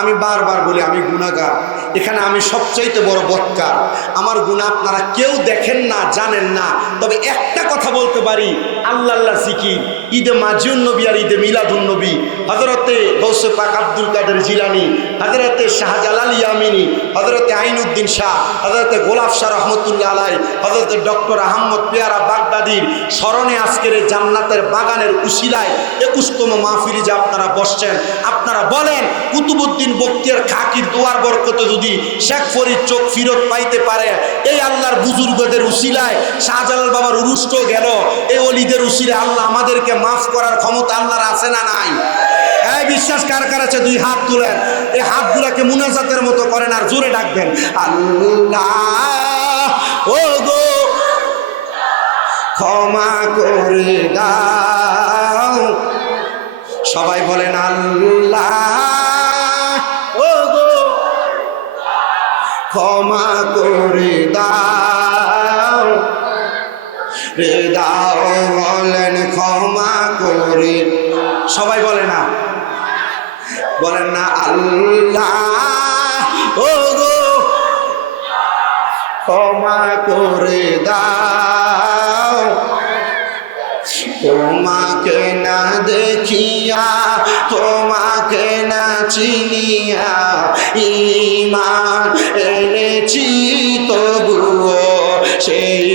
আমি বারবার বলি আমি গুনাহগার, এখানে আমি সবচাইতে বড় বদকার। আমার গুনাহ আপনারা কেউ দেখেন না, জানেন না। তবে একটা কথা বলতে পারি, আল্লাহ আল্লাহ জিকির, ঈদে মাজিউন নবী আর ঈদে মিলাদুন নবী, হযরতে গৌসে পাক আব্দুল কাদের জিলানী, হযরতে শাহজালাল ইয়ামিনী, হযরতে আইনউদ্দিন শাহ, হযরতে গোলাপ শাহ রহমতুল্লাহ আলাই, হযরতে ডক্টর আহমদ পেয়ারা বাগদাদির স্মরণে আজকের এই জান্নাতের বাগানের উসিলায় 21তম মাহফিলে যে আপনারা বসছেন, আপনারা বলেন কুতুবউদ্দিন বখতিয়ার কাকির দোয়ার বরকতে যদি শেখ ফরিদ চোখ ফিরত পাইতে পারে, এই আল্লাহর বুজুর্গদের উসিলায় শাহজালাল বাবার উরুষ্ট গেল, এই ওলিদের উসিলায় আল্লাহ আমাদেরকে মাফ করার ক্ষমতা আল্লাহর আছে না নাই? এই বিশ্বাস কার কার আছে দুই হাত তুলেন। এই হাতগুলাকে মুনাজাতের মতো করেন আর জোরে ডাকবেন, আল্লাহ ও গো ক্ষমা করে দাও। সবাই বলেন, আল্লাহ ও গো ক্ষমা করে দাও রে দাও। বলেন ক্ষমা করে, সবাই বলে না, বলেন না, আল্লাহ ও গো ক্ষমা করে দাও। তোমাকে না দেখিয়া, তোমাকে না চিনিয়া ঈমান এনেছি তবুও সেই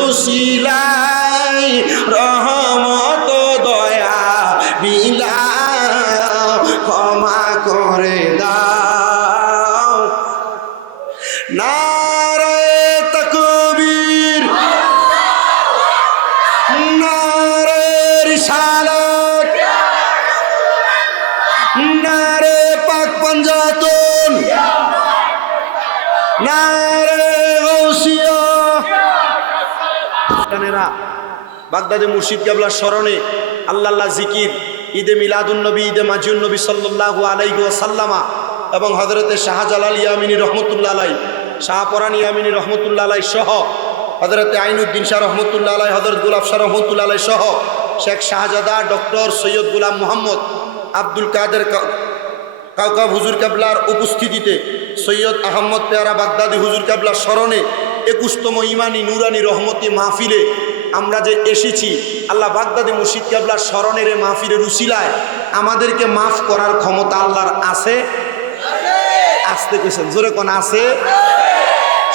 উসিলায় রহমত দয়া বিলাও ক্ষমা করে দাও। নারে তাকবীর, নারে রিসালাত, নারে পাক পাঞ্জাতন, নারে গাউসিয়া। বাগদাদে মুর্শিদ কেবলার স্মরণে আল্লাহ আল্লাহ জিকির, ঈদে মিলাদুন নবী, ঈদে মাজিউন নবী সাল্লাল্লাহু আলাইহি ওয়াসাল্লামা এবং হযরতে শাহজালাল ইয়ামিনী রহমতুল্লাহ আলাই, শাহপরান ইয়ামিনী রহমতুল্লাহ আলাই সহ হযরতে আইনউদ্দিন শাহ রহমতুল্লাহ আলাই, হযরত গোলাপ শাহ রহমতুল্লাহ আলাই সহ শেখ শাহজাদা ডক্টর সৈয়দ গোলাম মোহাম্মদ আব্দুল কাদের কাউকাব হুজুর কেবলার উপস্থিতিতে সৈয়দ আহমদ পেয়ারা বাগদাদি হুজুর কেবলার স্মরণে 21তম ইমানি নুরানি রহমতি মাহফিলে আমরা যে এসেছি, আল্লাহ বাগদাদি মুর্শিদ কেবলার স্মরণের মাহফিলের উসিলায় আমাদেরকে মাফ করার ক্ষমতা আল্লাহর আছে। আসতে কইছেন, জোরে কোন আছে?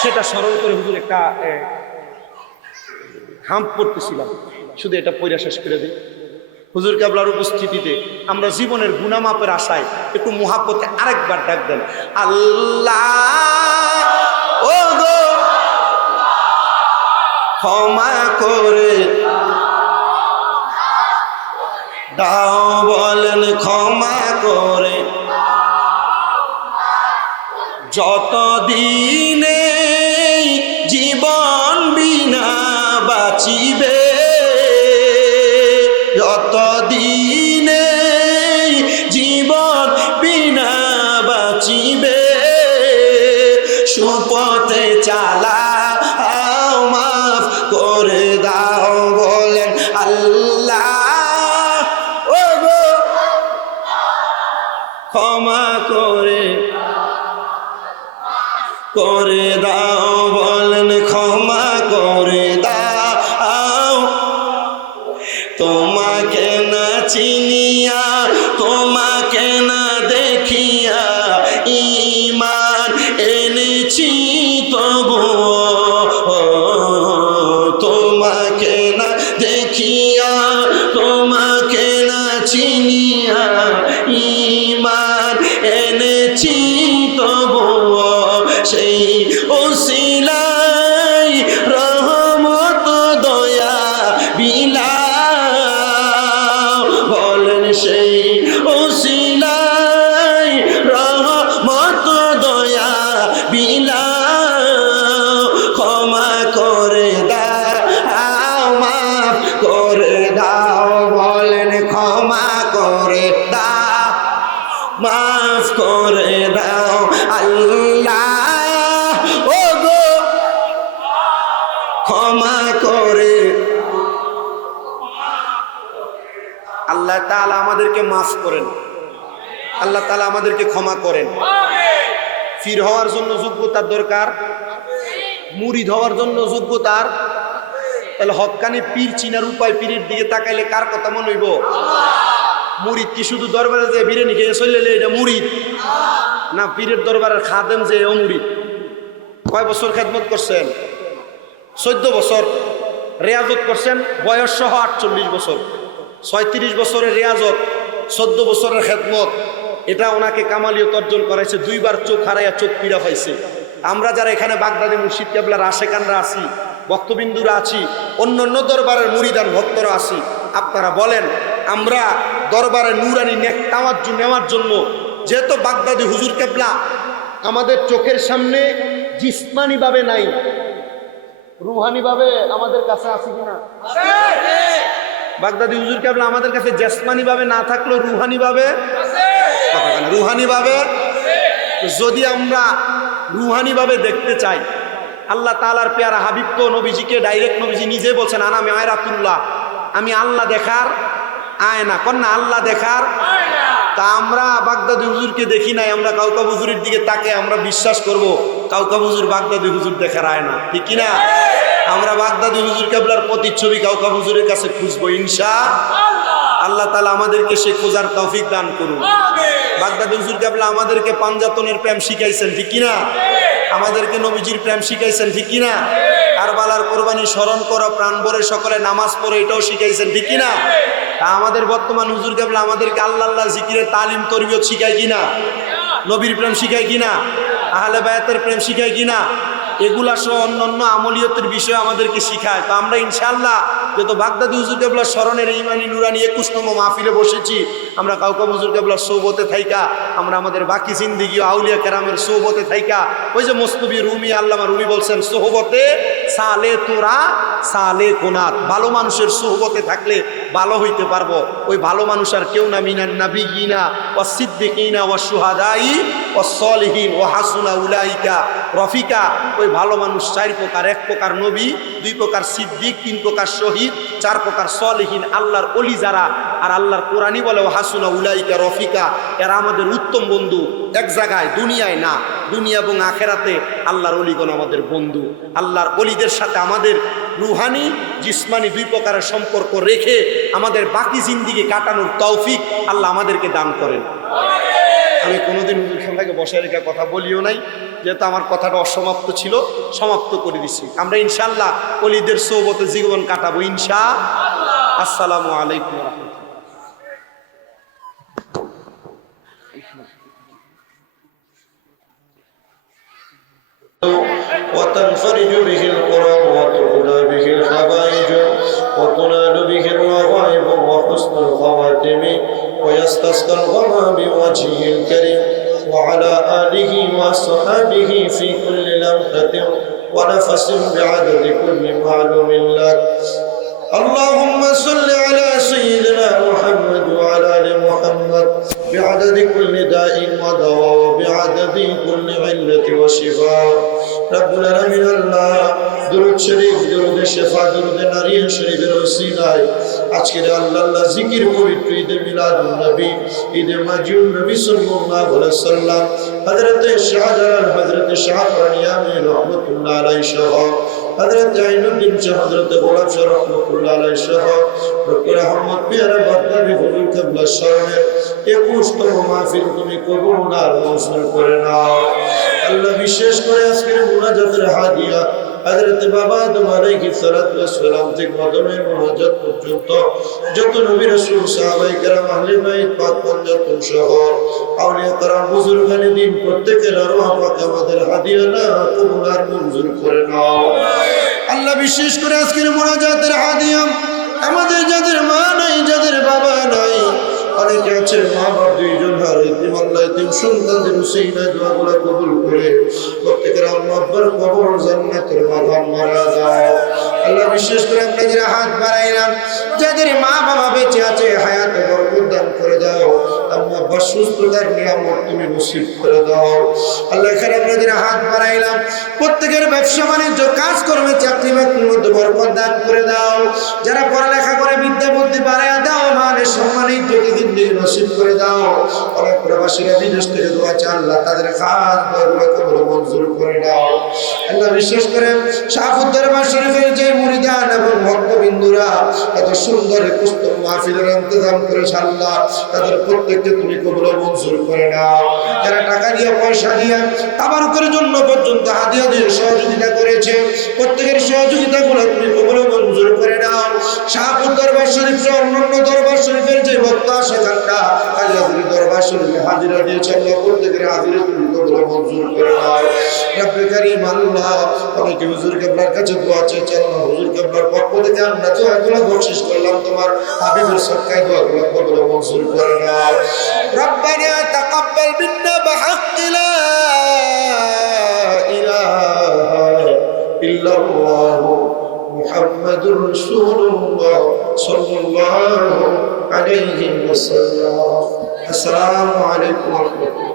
সেটা স্মরণ করে হুজুর একটা হাম পড়তেছিলাম, শুধু এটা পড়া শেষ করে দিই। হুজুর কেবলার উপস্থিতিতে আমরা জীবনের গুনাহ মাপের আশায় একটু মুহাব্বতে আরেকবার ডাক দেন, আল্লাহ ও গো ক্ষমা করে দাও, বলেন ক্ষমা করে যতদিনে জীবন বিনা বাঁচিবে, যতদিনে জীবন বিনা বাঁচিবে, সুপথে চালাও, মাফ করে দাও, বলেন আল্লাহ ও গো ক্ষমা করে দাও, বলেন ক্ষমা করে দাও। তোমাকে না চিনিয়া, তোমাকে না দেখিয়া ঈমান এনেছি তবুও, তোমাকে না দেখিয়া, তোমাকে না চিনিয়া ঈমান এনেছি তবুও, সেই ওসিলাই রহমত দয়া বিলাও, বলেন সেই ওসিলাই রহমত দয়া বিলাও, ক্ষমা করে দাও, মাফ করে দাও, বলেন ক্ষমা করে দাও, মাফ করে দাও আল্লাহ ও গো ক্ষমা করে। আল্লাহ তাআলা আমাদেরকে মাফ করেন, আল্লাহ তাআলা আমাদেরকে ক্ষমা করেন। পীর হওয়ার জন্য যোগ্যতার দরকার, মুরিদ হওয়ার জন্য যোগ্যতার, তাহলে হক্কানি পীর চিনার উপায়, পীরের দিকে তাকাইলে কার কথা মনে হইব? মুরিদ কি শুধু দরবারে যে বিরিয়ানি খেয়ে চলে এটা মুরিদ না? পীরের দরবারের খাদেম যে ও মুরিদ। কয় বছর খেদমত করছেন? 14 বছর। রেয়াজত করছেন বয়স সহ 48 বছর। 36 বছরের রেয়াজত, 14 বছরের খেদমত, এটা ওনাকে কামালিয়ত অর্জন করাইছে। 2 বার চোখ হারাইয়া চোখ পীড়া পাইছে। আমরা যারা এখানে বাগদাদি মুর্শিদ কেবলার আশেকানরা আছি, ভক্তবিন্দুরা আছি, অন্য অন্য দরবারের মুরিদান ভক্তরা আছি, আপনারা বলেন আমরা দরবারে নুরানি নেওয়ার জন্য, যেহেতু বাগদাদি হুজুর কেবলা আমাদের চোখের সামনে জিসমানি ভাবে নাই, রুহানি ভাবে আমাদের কাছে আছে কিনা? বাগদাদি হুজুর কেবলা আমাদের কাছে জিসমানি ভাবে না থাকলেও রুহানি ভাবে, রুহানি ভাবে যদি আমরা রুহানি ভাবে দেখতে চাই, আল্লাহ তাআলার পেয়ারা হাবিব তো নবীজিকে ডাইরেক্ট নবীজি নিজে বলছেন, আনা মেয়রাতুল্লাহ, আমি আল্লাহ দেখার আয়না। কন্যা আল্লাহ দেখার। তা আমরা বাগদাদি হুজুরকে দেখি নাই, আমরা কাউকা হুজুরের দিকে তাকে আমরা বিশ্বাস করব কাউকা হুজুর বাগদাদি হুজুর দেখার আয়না, ঠিক কিনা? আমরা বাগদাদি হুজুর কেবলার প্রতিচ্ছবি কাউকা হুজুরের কাছে খুঁজবো ইনশাআল্লাহ। আল্লাহ তাআলা আমাদেরকে সে খোঁজার তৌফিক দান করুন। বাগদাদি হুজুর কেবলা আমাদেরকে পাঞ্জাতনের প্রেম শিখাইছেন, ঠিক কিনা? আমাদেরকে নবীজির প্রেম শিখাইছেন, ঠিক কিনা? কারবালার কোরবানি স্মরণ করা, প্রাণ ভরে সকলে নামাজ পড়ে, এটাও শিখাইছেন, ঠিক কিনা? তা আমাদের বর্তমান হুজুর কেবলা আমাদেরকে আল্লাহ আল্লাহ জিকিরের তালিম তরবিয়ত শিখায় কিনা? নবীর প্রেম শিখায় কিনা? আহলে বায়াতের প্রেম শিখায় কিনা? এগুলা সহ অন্যান্য আমলিয়তের বিষয় আমাদেরকে শিখায়। তো আমরা ইনশাআল্লাহ যেহেতু বাগদাদি হুজুর কেবলার স্মরণের ইমানি নুরানি 21তম মাহফিলে বসেছি, আমরা কাউকা হুজুর কেবলার সোহবতে থাইকা, আমরা আমাদের বাকি জিন্দিগি আউলিয়া কেরামের সোহবতে থাইকা, ওই যে মুস্তফি রুমি, আল্লামা রুমি বলছেন, সোহবতে সালে তোরা সালে কোনাত, ভালো মানুষের সোহবতে থাকলে ভালো হইতে পারবো। ওই ভালো মানুষ আর কেউ না, মিনান নাবিয়িনা ওয়াস সিদ্দিকিনা ওয়াস শুহাদাই ওয়াস সলিহিন ওয়া হাসুনা উলাইকা রফিকা। ওই ভালো মানুষ 4 প্রকার, 1 প্রকার নবী, 2 প্রকার সিদ্দিক, 3 প্রকার শহীদ, 4 প্রকার সলিহিন, আল্লাহর ওলি যারা। আর আল্লাহর কোরআনই বলে হাসুনা উলাইকা রফিকা, এরা আমাদের উত্তম বন্ধু। এক জায়গায় দুনিয়ায় না, দুনিয়া এবং আখেরাতে আল্লাহর অলিগণ আমাদের বন্ধু। আল্লাহর অলিদের সাথে আমাদের রুহানি জিসমানি দুই প্রকারের সম্পর্ক রেখে আমাদের বাকি জিন্দিগি কাটানোর তৌফিক আল্লাহ আমাদেরকে দান করেন। আমি কোনোদিন হুজুরকে বসে রেখে কথা বলিও নাই, যেহেতু আমার কথাটা অসমাপ্ত ছিল, সমাপ্ত করে দিচ্ছি। আমরা ইনশাআল্লাহ অলিদের সোহবতে জীবন কাটাবো ইনশাআল্লাহ। আসসালামু আলাইকুম ওয়া রাহমাতুল্লাহ। وتنفرج به القرى وتقضى به الحوائج وتنال به الرغائب وحسن الخواتم ويستسقى الغمام بوجهه الكريم وعلى آله وصحابه في كل لمحة ونفس بعدد كل معلوم لك. اللهم صل على سيدنا محمد وعلى آل محمد بعدد كل داء ودواء وبعدد كل علة وشفاء. رب العالمين الله درود শরীফ, درود শিফা, درود নারিয়া শরীফের ওসিলায় আজকের আল্লাহ জিকির পবিত্র ঈদে মিলাদুন নবী, ঈদে মাজিউন নবী সাল্লাল্লাহু আলাইহি সাল্লাম, হযরতে শাহজালাল, হযরতে শাহরান ইয়ামি রাহমাতুল্লাহ আলাইহি সহ হযরত আইনুদ্দিন শাহ, হযরত গোলাপ শাহ রাহমাতুল্লাহ আলাইহি সহ ডক্টর আহমদ পিয়ারা বাগদাদি হুজুর কিবলা শরণের 21তম মাহফিল তুমি কবুল আর মঞ্জুর করে নাও আল্লাহ। বিশেষ করে আজকের মুনাজাতের হাদিয়া হযরত বাবা আদম আলাইহিস সালাতু ওয়াস সালাম থেকে মাধ্যমে মুনাজাত পর্যন্ত যত নবী রাসূল সাহাবায়ে কেরাম আহলে বাইত পাক পঞ্জাতন সহ আউলিয়া কেরাম বুজুর্গানে দিন প্রত্যেকের রূহ পাক আমাদের হাদিয়া না কবুল আর মঞ্জুর করে নাও আল্লাহ। বিশেষ করে আজকের মুনাজাতের হাদিয়া আমাদের যাদের মা নাই, যাদের বাবা নাই, অনেকে আছে মা বাবা দুইজন হারাইতে, আল্লাহ এতিম সন্তানদের উসিলায় দোয়াগুলো কবুল করে প্রত্যেকের আম্মা আব্বার কবর জান্নাতের বাগান বানায় দাও আল্লাহ। বিশেষ করে আমরা যারা হাত বাড়াইলাম, যাদের মা বাবা বেঁচে আছে হায়াতে বরকত দান করে দাও আম্মা আব্বার সুস্থতার নিয়ামত তুমি নসিব করে দাও আল্লাহ। এখানে আমরা যারা হাত বাড়াইলাম প্রত্যেকের ব্যবসা বাণিজ্য কাজকর্মে চাকরি বাকরির মধ্যে বরকত দান করে দাও। যারা পড়ালেখা করে বিদ্যা বুদ্ধি বাড়ায় দাও, মানে সম্মানিত জিন্দেগি নসিব করে দাও। অনেক প্রবাসীরা বিদেশ থেকে দোয়া চান আল্লাহ তাদের খাস দোয়াগুলো কবুল মঞ্জুর করে দাও আল্লাহ। বিশেষ করে শাহপুর দরবার শরীফের যে মুরিদান এবং ভক্তবিন্দুরা এত সুন্দর কুস্তম মাহফিলের ইন্তজাম করেছে আল্লাহ, তাদের প্রত্যেককে তুমি কবুল মঞ্জুর করে নাও। যারা টাকা দিয়ে পয়সা দিয়ে তাবারুকের জন্য পর্যন্ত হাদিয়া দিয়ে সহযোগিতা করেছে প্রত্যেকের সহযোগিতাগুলো তুমি কবুল মঞ্জুর করে নাও। শাহপুর দরবার শরীফ সহ অন্যান্য দরবার শরীফের যে বক্তা সেখানটা কালিয়াপুরি দরবার শরীফে হাজিরা দিয়েছে আল্লাহ, প্রত্যেকের হাজিরা তুমি কবুল মঞ্জুর করে নাও রব্বে কারীম আল্লাহ। অনেকে হুজুর কেবলার কাছে দোয়া চেয়েছে আল্লাহ, হুজুর কেবলার পক্ষ থেকে আমরা দোয়াগুলো বকশিশ করলাম, তোমার হাবিবের সদকায় দোয়াগুলো কবুল মঞ্জুর করে নাও। রব্বানা তাকাব্বাল মিন্না বিহাক্কি লা ইলাহা ইল্লাল্লাহ মুহাম্মাদুর রাসূলুল্লাহ সাল্লাল্লাহু আলাইহি ওয়াসাল্লাম। আসসালামু আলাইকুম ওয়া রাহমাতুল্লাহ।